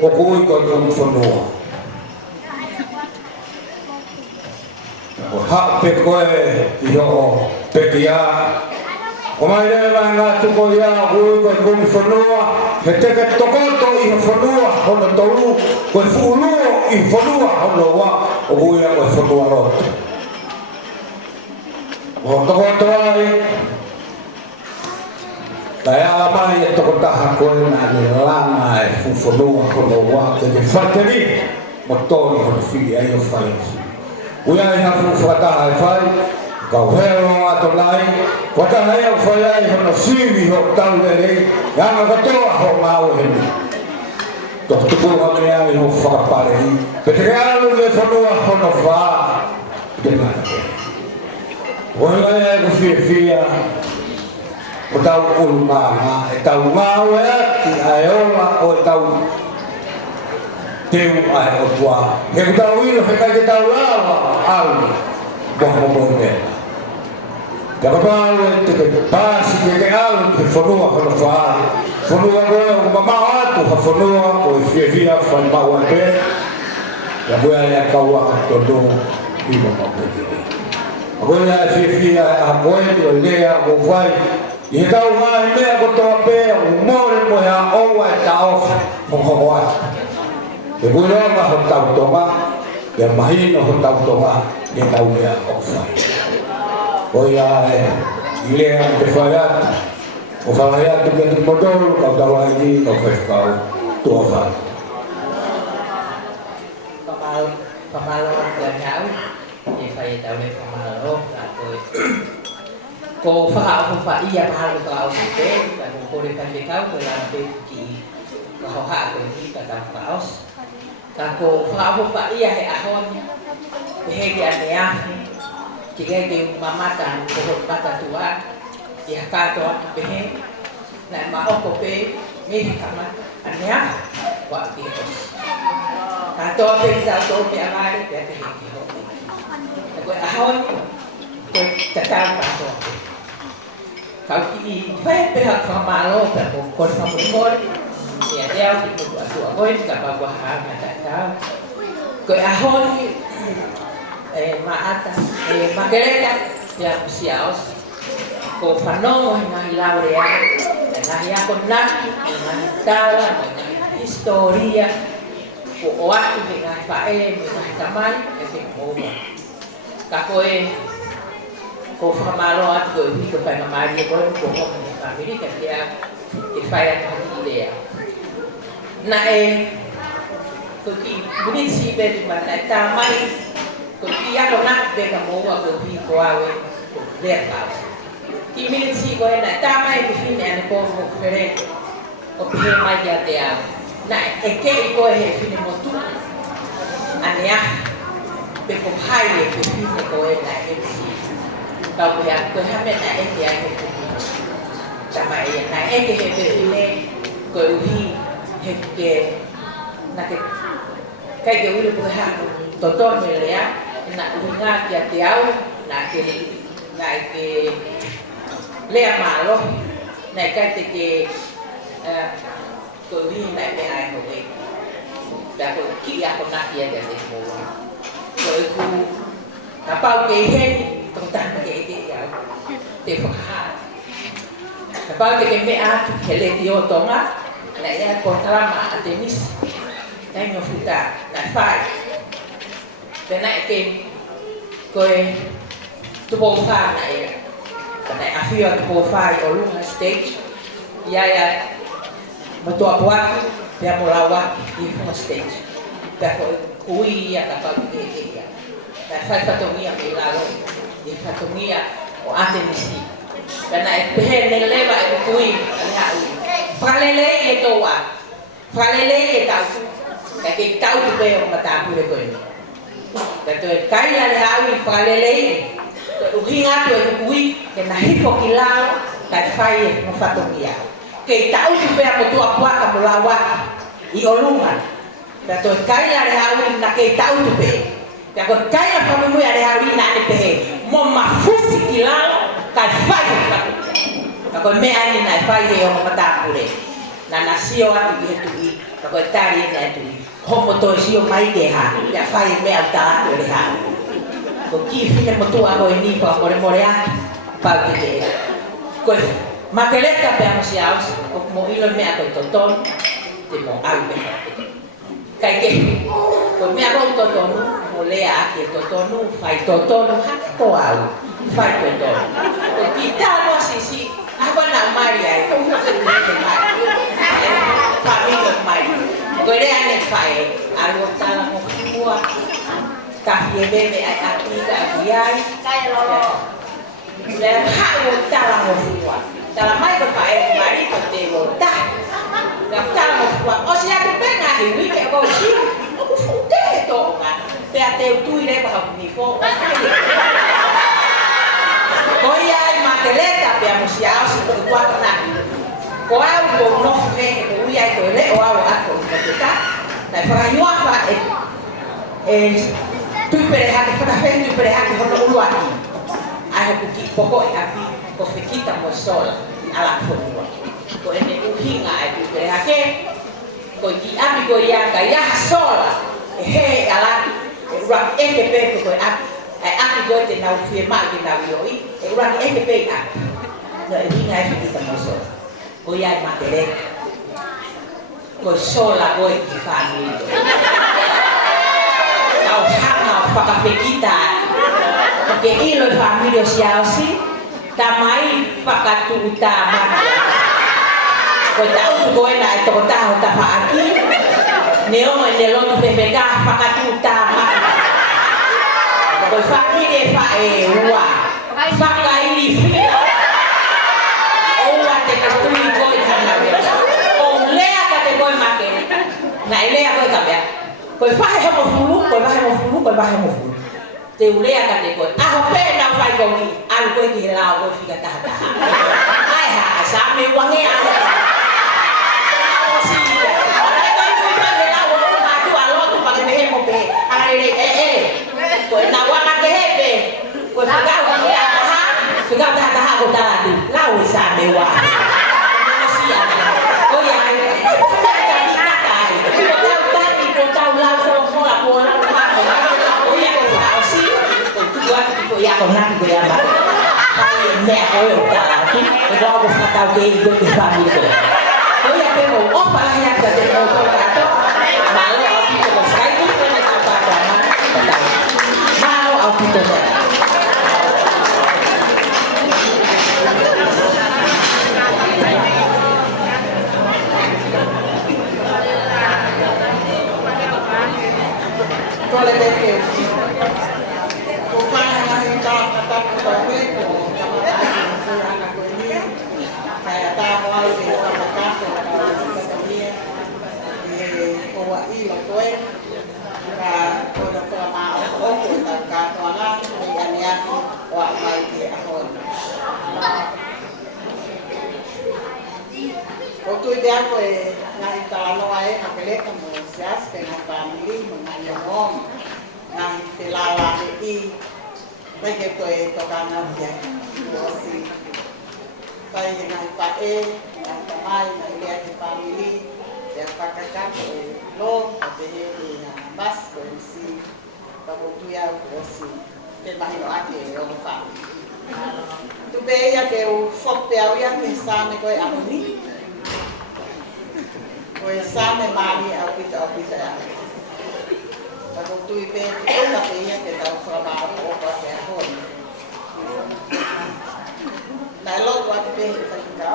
o kui ko fonua o hape koe iho pekia o mai le nga tu ko ia kui ko fonua he teke tokoto iho fonua hono tolu ko fulu i fonua hono wa o kui ko fonua rot o tokoto ai Kaya mai e toko taha koe na ni langa e fufonua kono wa te whateri motori hono whiri ai o whai. Ui ai hafu whataha e whai, kau hero ato lai, whataha e o whai ai hono siwi ho tau lelei, anga katoa ho mau heni. Tok tuku hame ai ho whakaparei, pete alu e whanua hono wha, te mana koe. Ui ai e ko whia, o tau ulumanga, e tau ngau e ati ai ola o e tau teu ai o tua. He ku tau ilo, he kai ke tau lawa alu, boho mo mea. Ka papalu e te ke pasi ke alu ke whanua kono whaa. Whanua koe o mamao atu ha whanua o e whia whan mau a pe. Ia koe ai a kaua a tono i mamao pe. A koe ai whia a koe o lea o whai. I he tau ngāhi mea ko toa pēa o mōre mo hea oua e ta ofa o hoa. E kuironga ho tau tonga, e mahino ho tau tonga, e tau mea ofa. Oia e ilea te whaiatu, o whaiatu ke te motoru, kau tau aini, kau whaiwhau, tua whai. Pamalo ang ganaw, e whai tau le pamalo, koe. Ko whakao ia mahalo ka au te, ka ko kore kande kau, ko lampe ki ka hoha ko ki ka tau whaos. Ka ko whakao ia he ahon, he ki ane ahi, ki ke mamata, ko hot mata tua, i hakato atu pehe, na maoko pe, me he kama, ane ahi, wa ki hos. Ka toa pe i tau tō pe amare, pe ate he ki hoki. Na koe ahon, ko tatau pato pe. Kau ki whae peha whamalo pe ko kore whamurikore, e a reo ki mutu atu a goe, ka bagua hanga tatau. Koe ahoni, maata, makereka, ia musiaos, ko whanongo he ngahi laurea, e ngahi ako naki, e ngahi tala, e ngahi historia, ko o atu he ngahi whae, me ngahi tamai, e te mōma. Ka koe, ko whamalo atu koe hui ko whai mamari e koe ko hoka ni whamerika kia ke whai atu hati idea. Na e, ko ki munisi betu mana e tā mai, ko ki ako nak beka moua ko hui ko awe ko lea kau. Ki munisi ko e na e tā mai ke whine ane ko mo where, o pihe mai kia te au. Na e ke i koe he whine motu, ane ahi, pe ko pai e ke whine ko e na e si. Kau pihak koe hame na e te ai he kuhi. Tama e na e ke he pehine koe uhi he ke na ke kai ke ule koe hako toton me lea na uhi ngā kia te au na ke lea malo na e kai te ke koe uhi na e me ai ho e. Pea koe ki ako na kia te te mua. Koe ku na pau ke heni tong tanga ke ite iau, te whakaha. Ka pau te ke mea atu ke le ti o tonga, na ea ko tarama a te nisi, na ingo whita, na whai. Pena e ke koe tupo wha na ea, ka na awhio tupo whai o lunga stage, ia matua puaki, pia morawa i funga stage. Pea koe kui ia ka pau ke ite iau. Na whai whatongia me lalo, i whatongia o ate misi. Kana e pehe ne lewa e kui, ane hau. Whalele e toa, whalele e tau. Ka ke tau tu pe o matapure koe. Pero kaila le hau I whakalelei. Uhinga tu e kui ke na hifo ki lao kai whai mo whatongi au. Kei tau tu pēr mo tua puaka mo lawaki I olunga. Pero kaila le hau na kei tau tu pēr. Pero kaila whamumui le hau na ne pēr. Mo mafusi ki lao kai whai mo whatongi. Pero mea ni na whai he o matapure. Na nasio atu ki he tui. Pero tari e ne tui. Homo toi sio mai te ha. Ya whai mea ta atu le hau. Ko ki fine mo tua ko ni pa more a pa te ko makeleta pe mo si aus ko mo ilo me a toton te mo albe kai ke ko me a toton mo le a ke toton fai toton ha ko au fai toton ko ki ta mo si aba na maria ko mo se te mai familia mai ko le ane fai algo tala mo fua tapi bebe ai atiga akiai le hao tala mo fua tala mai ko pai mari ko te wo ta la tala mo fua o si atu pena hi wi ke ko si o fu te to nga pe ate tu ile ba ni fo ko ia makeleta pe mo si au si ko kwata na ko au ko no fe ko ia ko le o au ako ko ta na fa yo fa tu pereha que fana fe tu pereha que hono ulu aki ai ko ki poko aki ko fikita mo sola ala fonua ko ene uhinga ai tu pereha que ko ki ami ko ia ka ia sola he ala ra eke pe ko aki ko te na ufie ma ki na yoi ra eke pe aki no uhinga ai fikita mo sola ko ia ma tere ko sola ko ki family kau hanga pakapekita porque ilo familia siasi tamai pakatu utama ko tau tu ko na to tau ta pa aki neo ne lo tu pepeka pakatu utama ko familia fa wa pakaili fi o wa te ka tu ko kana o lea ka te ko make na lea ko ka Koi fahe mo fulu, koi fahe mo fulu, koi fahe mo fulu. Te ulea ka te koi. Aho pena fai kongi, alu koi ki he lao koi fika taha taha. Ai ha, sa me wange ala. Ako si ila. Ai koi kui koi he lao koi matu alotu pake mehe mo pe. Alare koi na wana ke he pe. Koi fika wange taha, fika taha taha ko taha tu. Lao sa me wange. Ako si ala. Koi ai. Ya con nada que ya va. Me apoyo cada tú. Yo hago fatal que yo te familia. Hoy ya tengo opa la gente de todo gato. Malo aquí como sai tú te me está para malo aquí te. Todo el que Waktu dia ko na italo ay kapele como se hace na family na yom na filala i porque to tocando dia assim vai na fae na tamai na dia de family ya pakaka lo de na bas ko si para tu ya assim te imagino aqui eu não falo tu veia que o foco de alguém pensar me coi abrir coi sabe mali ao pita ya para tu ipe tu veia que tá o trabalho o para a rua na logo a te fazer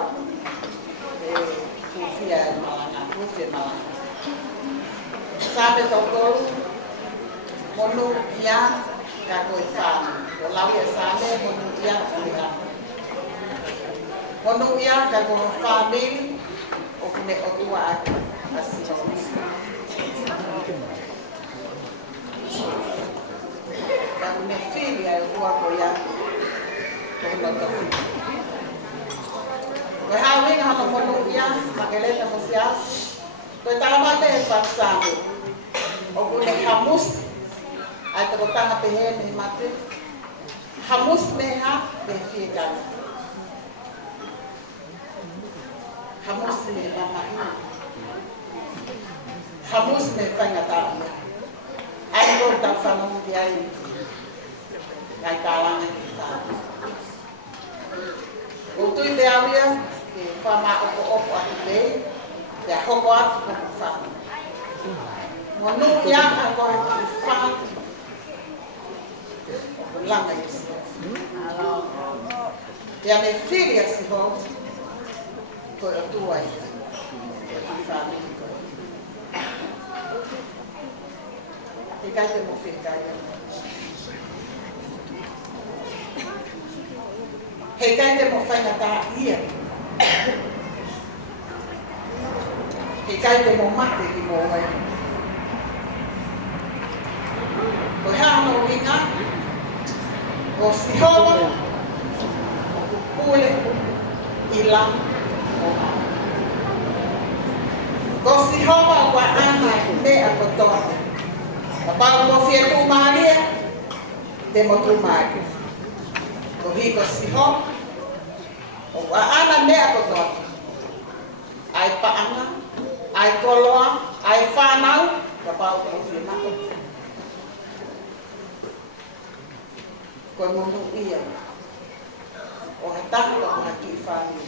kufia malana sabe todo monu ya kako sana lau ya sale monu ya kuliah monu ya kako family o kune o tua asino me filia e ua ko ia ko na to ko hawi na ko mo ia makeleta mo sias ko talamate e pasado o ko ne hamus ai to tanga pe he me mate hamus me ha be figa hamus me mama hamus me fanga ta ai ko ta fano di ai ai kala ni fa o tu te avia ke fa ma o atu be ya hoko atu ko fa mo no ya ko fa langa isso ya me filia si ho ko tu ai fa e cai te mo fica he cai te mo faina ta ia he cai te mo mate ki mo ai ko ha no winga o si homo o pule ila ko si homo wa ana me a kotoa kapag mo fie tu maria de mo tu maria ko hiko si ho o ana me ako to ai paanga ai koloa ai fanau kapag mo fie na ko mo tu ia o hata ko haki fani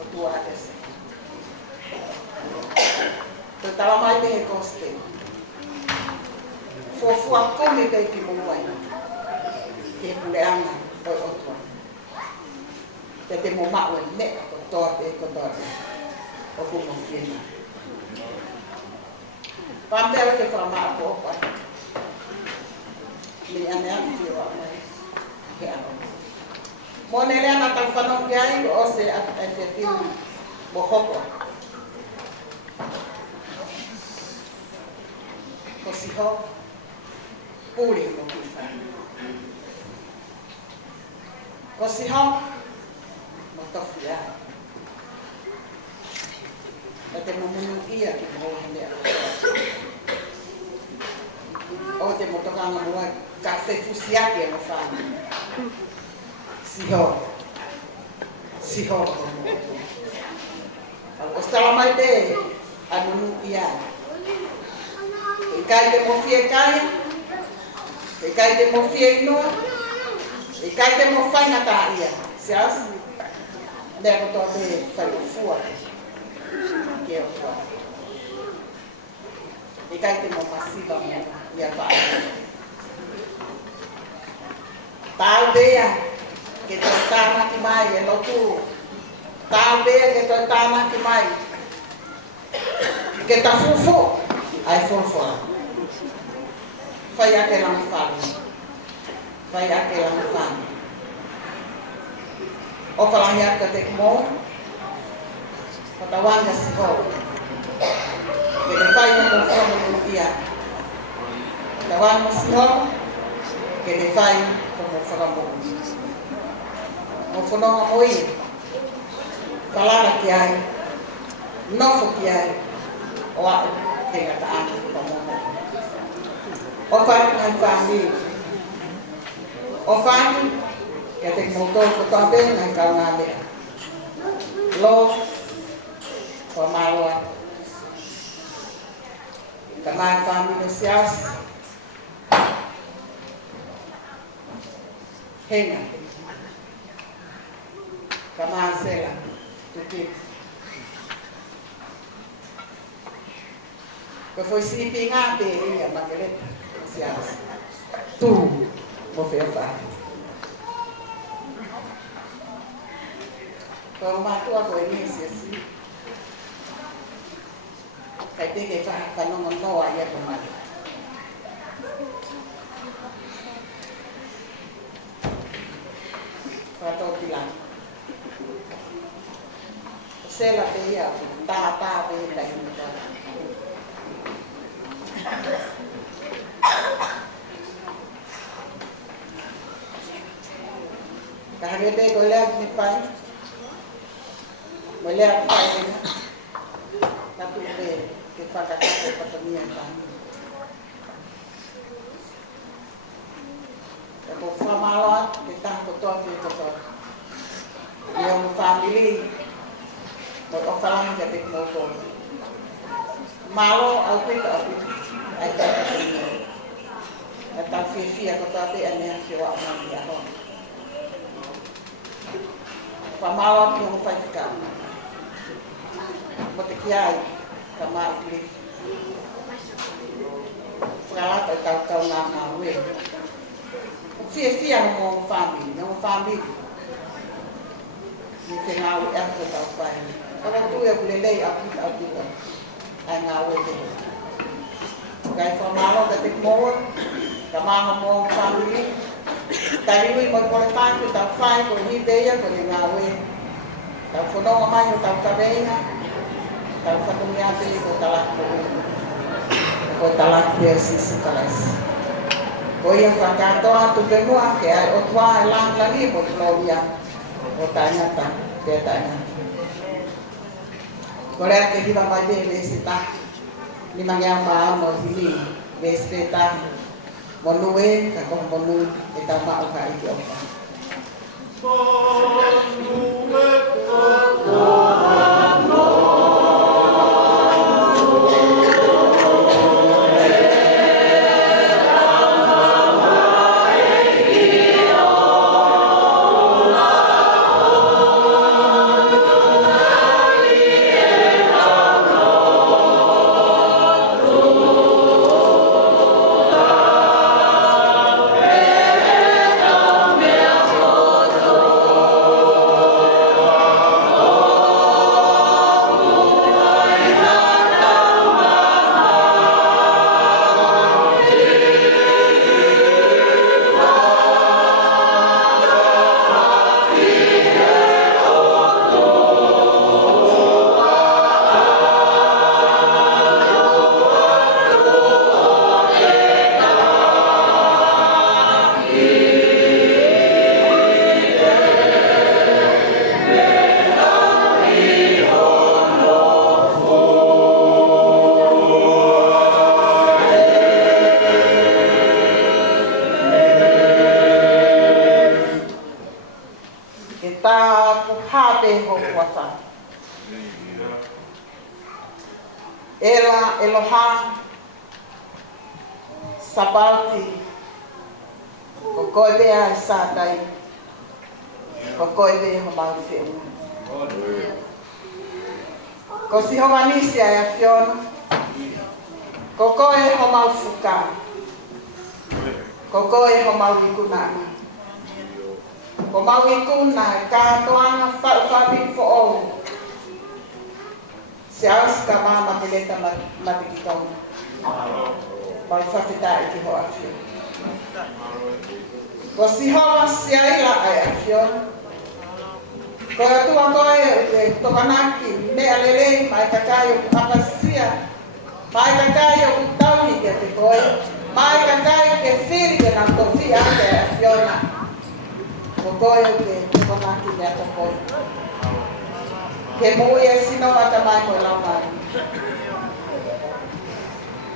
o tu ates to tala mai te koste fo come dai ki mo wai ke puleanga o otro te mo ma o me to te ko to o ko mo fina pambe o te fa ma ko pa ni ane fi wa mai ke ano mo ne le na tan fa no ke ai o se a se fi mo hoko ko si ho pure mo ki fa ko si ho mo to fia te mo munu ia ki mo hende o te mo toka nga mo café fusiaki mo fa si ho o stava mai te a munu ia e kai te mo fie kai e kai te mo fie no e kai te mo fai na ta ia sias le ko to te fai fua ke o fua e kai te mo pasiva mo ia pa tal bea que to tama ki mai e no tu tal bea que to tama ki mai que ta fufu ai forfora fai aquela fala vai aquela fala o fala ya que te mo patawanga si ho que te fai no fono no dia patawanga si ho que te fai como fala mo o fono oi fala que ai no fo que ai o a tenga ta ani como o fai na family o fai que te motor ko tambe na ka na le lo ko malwa kama family sias henga kama sela tuki ko foi si pinga pe ia makele sias tu mo fe fa ko ma tu ko ni si kai te ke fa no no ia ko ma pa to pilan sela pe ia ta pe dai ni Kahangete ko lang ni Pai. Melihat Pai ni. Tapi ke fakakake patamian kami. Ako famalot kita kotor kotor. Yung family mo ofalang jadi motor. Malo alpit ay tayo. At ang fifi ako tabi ane siwa man diahon. Famalot yung faika. Motikiai kama ikli. Fralat ay tau na we. Fifi ang mong family. Ni kenal aku tahu pai. Orang tu yang boleh lei aku ai ngawe tu. Kai formalo ketik mohon, kama mo family. Tadi we mo portan tu tahu pai ko ni dia ko ni ngawe. Tahu fono mama yo tahu kabena. Tahu satu niate ko talak ko. Ko talak dia sisi kalas. Ko yang fakato tu benua ke ai otwa lang lagi mo gloria. O tanya, dia tanya. Korea ke hiba baje besita. Limang yang mau hili besita. Monue kakong monu itama uka iki oka. Ela Elohim Sabalti Kokoide ai satai Kokoide homau fiona Kosi homanisi ai fiona Kokoe homau fuka Kokoe homau ikunana Homau ikuna katoanga fabi fo Siaus kama mapileta matikitong Balfatita iki ho afio Kosi hoa siaila ay afio Koe tua koe tokanaki me alele mai kakayo akasia Mai kakayo kutawi ke te koe Mai kakayo ke firi ke namtofia ke afiona Koe ke tokanaki ke atakoe Que muya sino matamay ko lamay.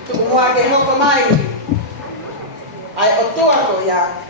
Tumuha ke ho kamay. Ay otua ko ya.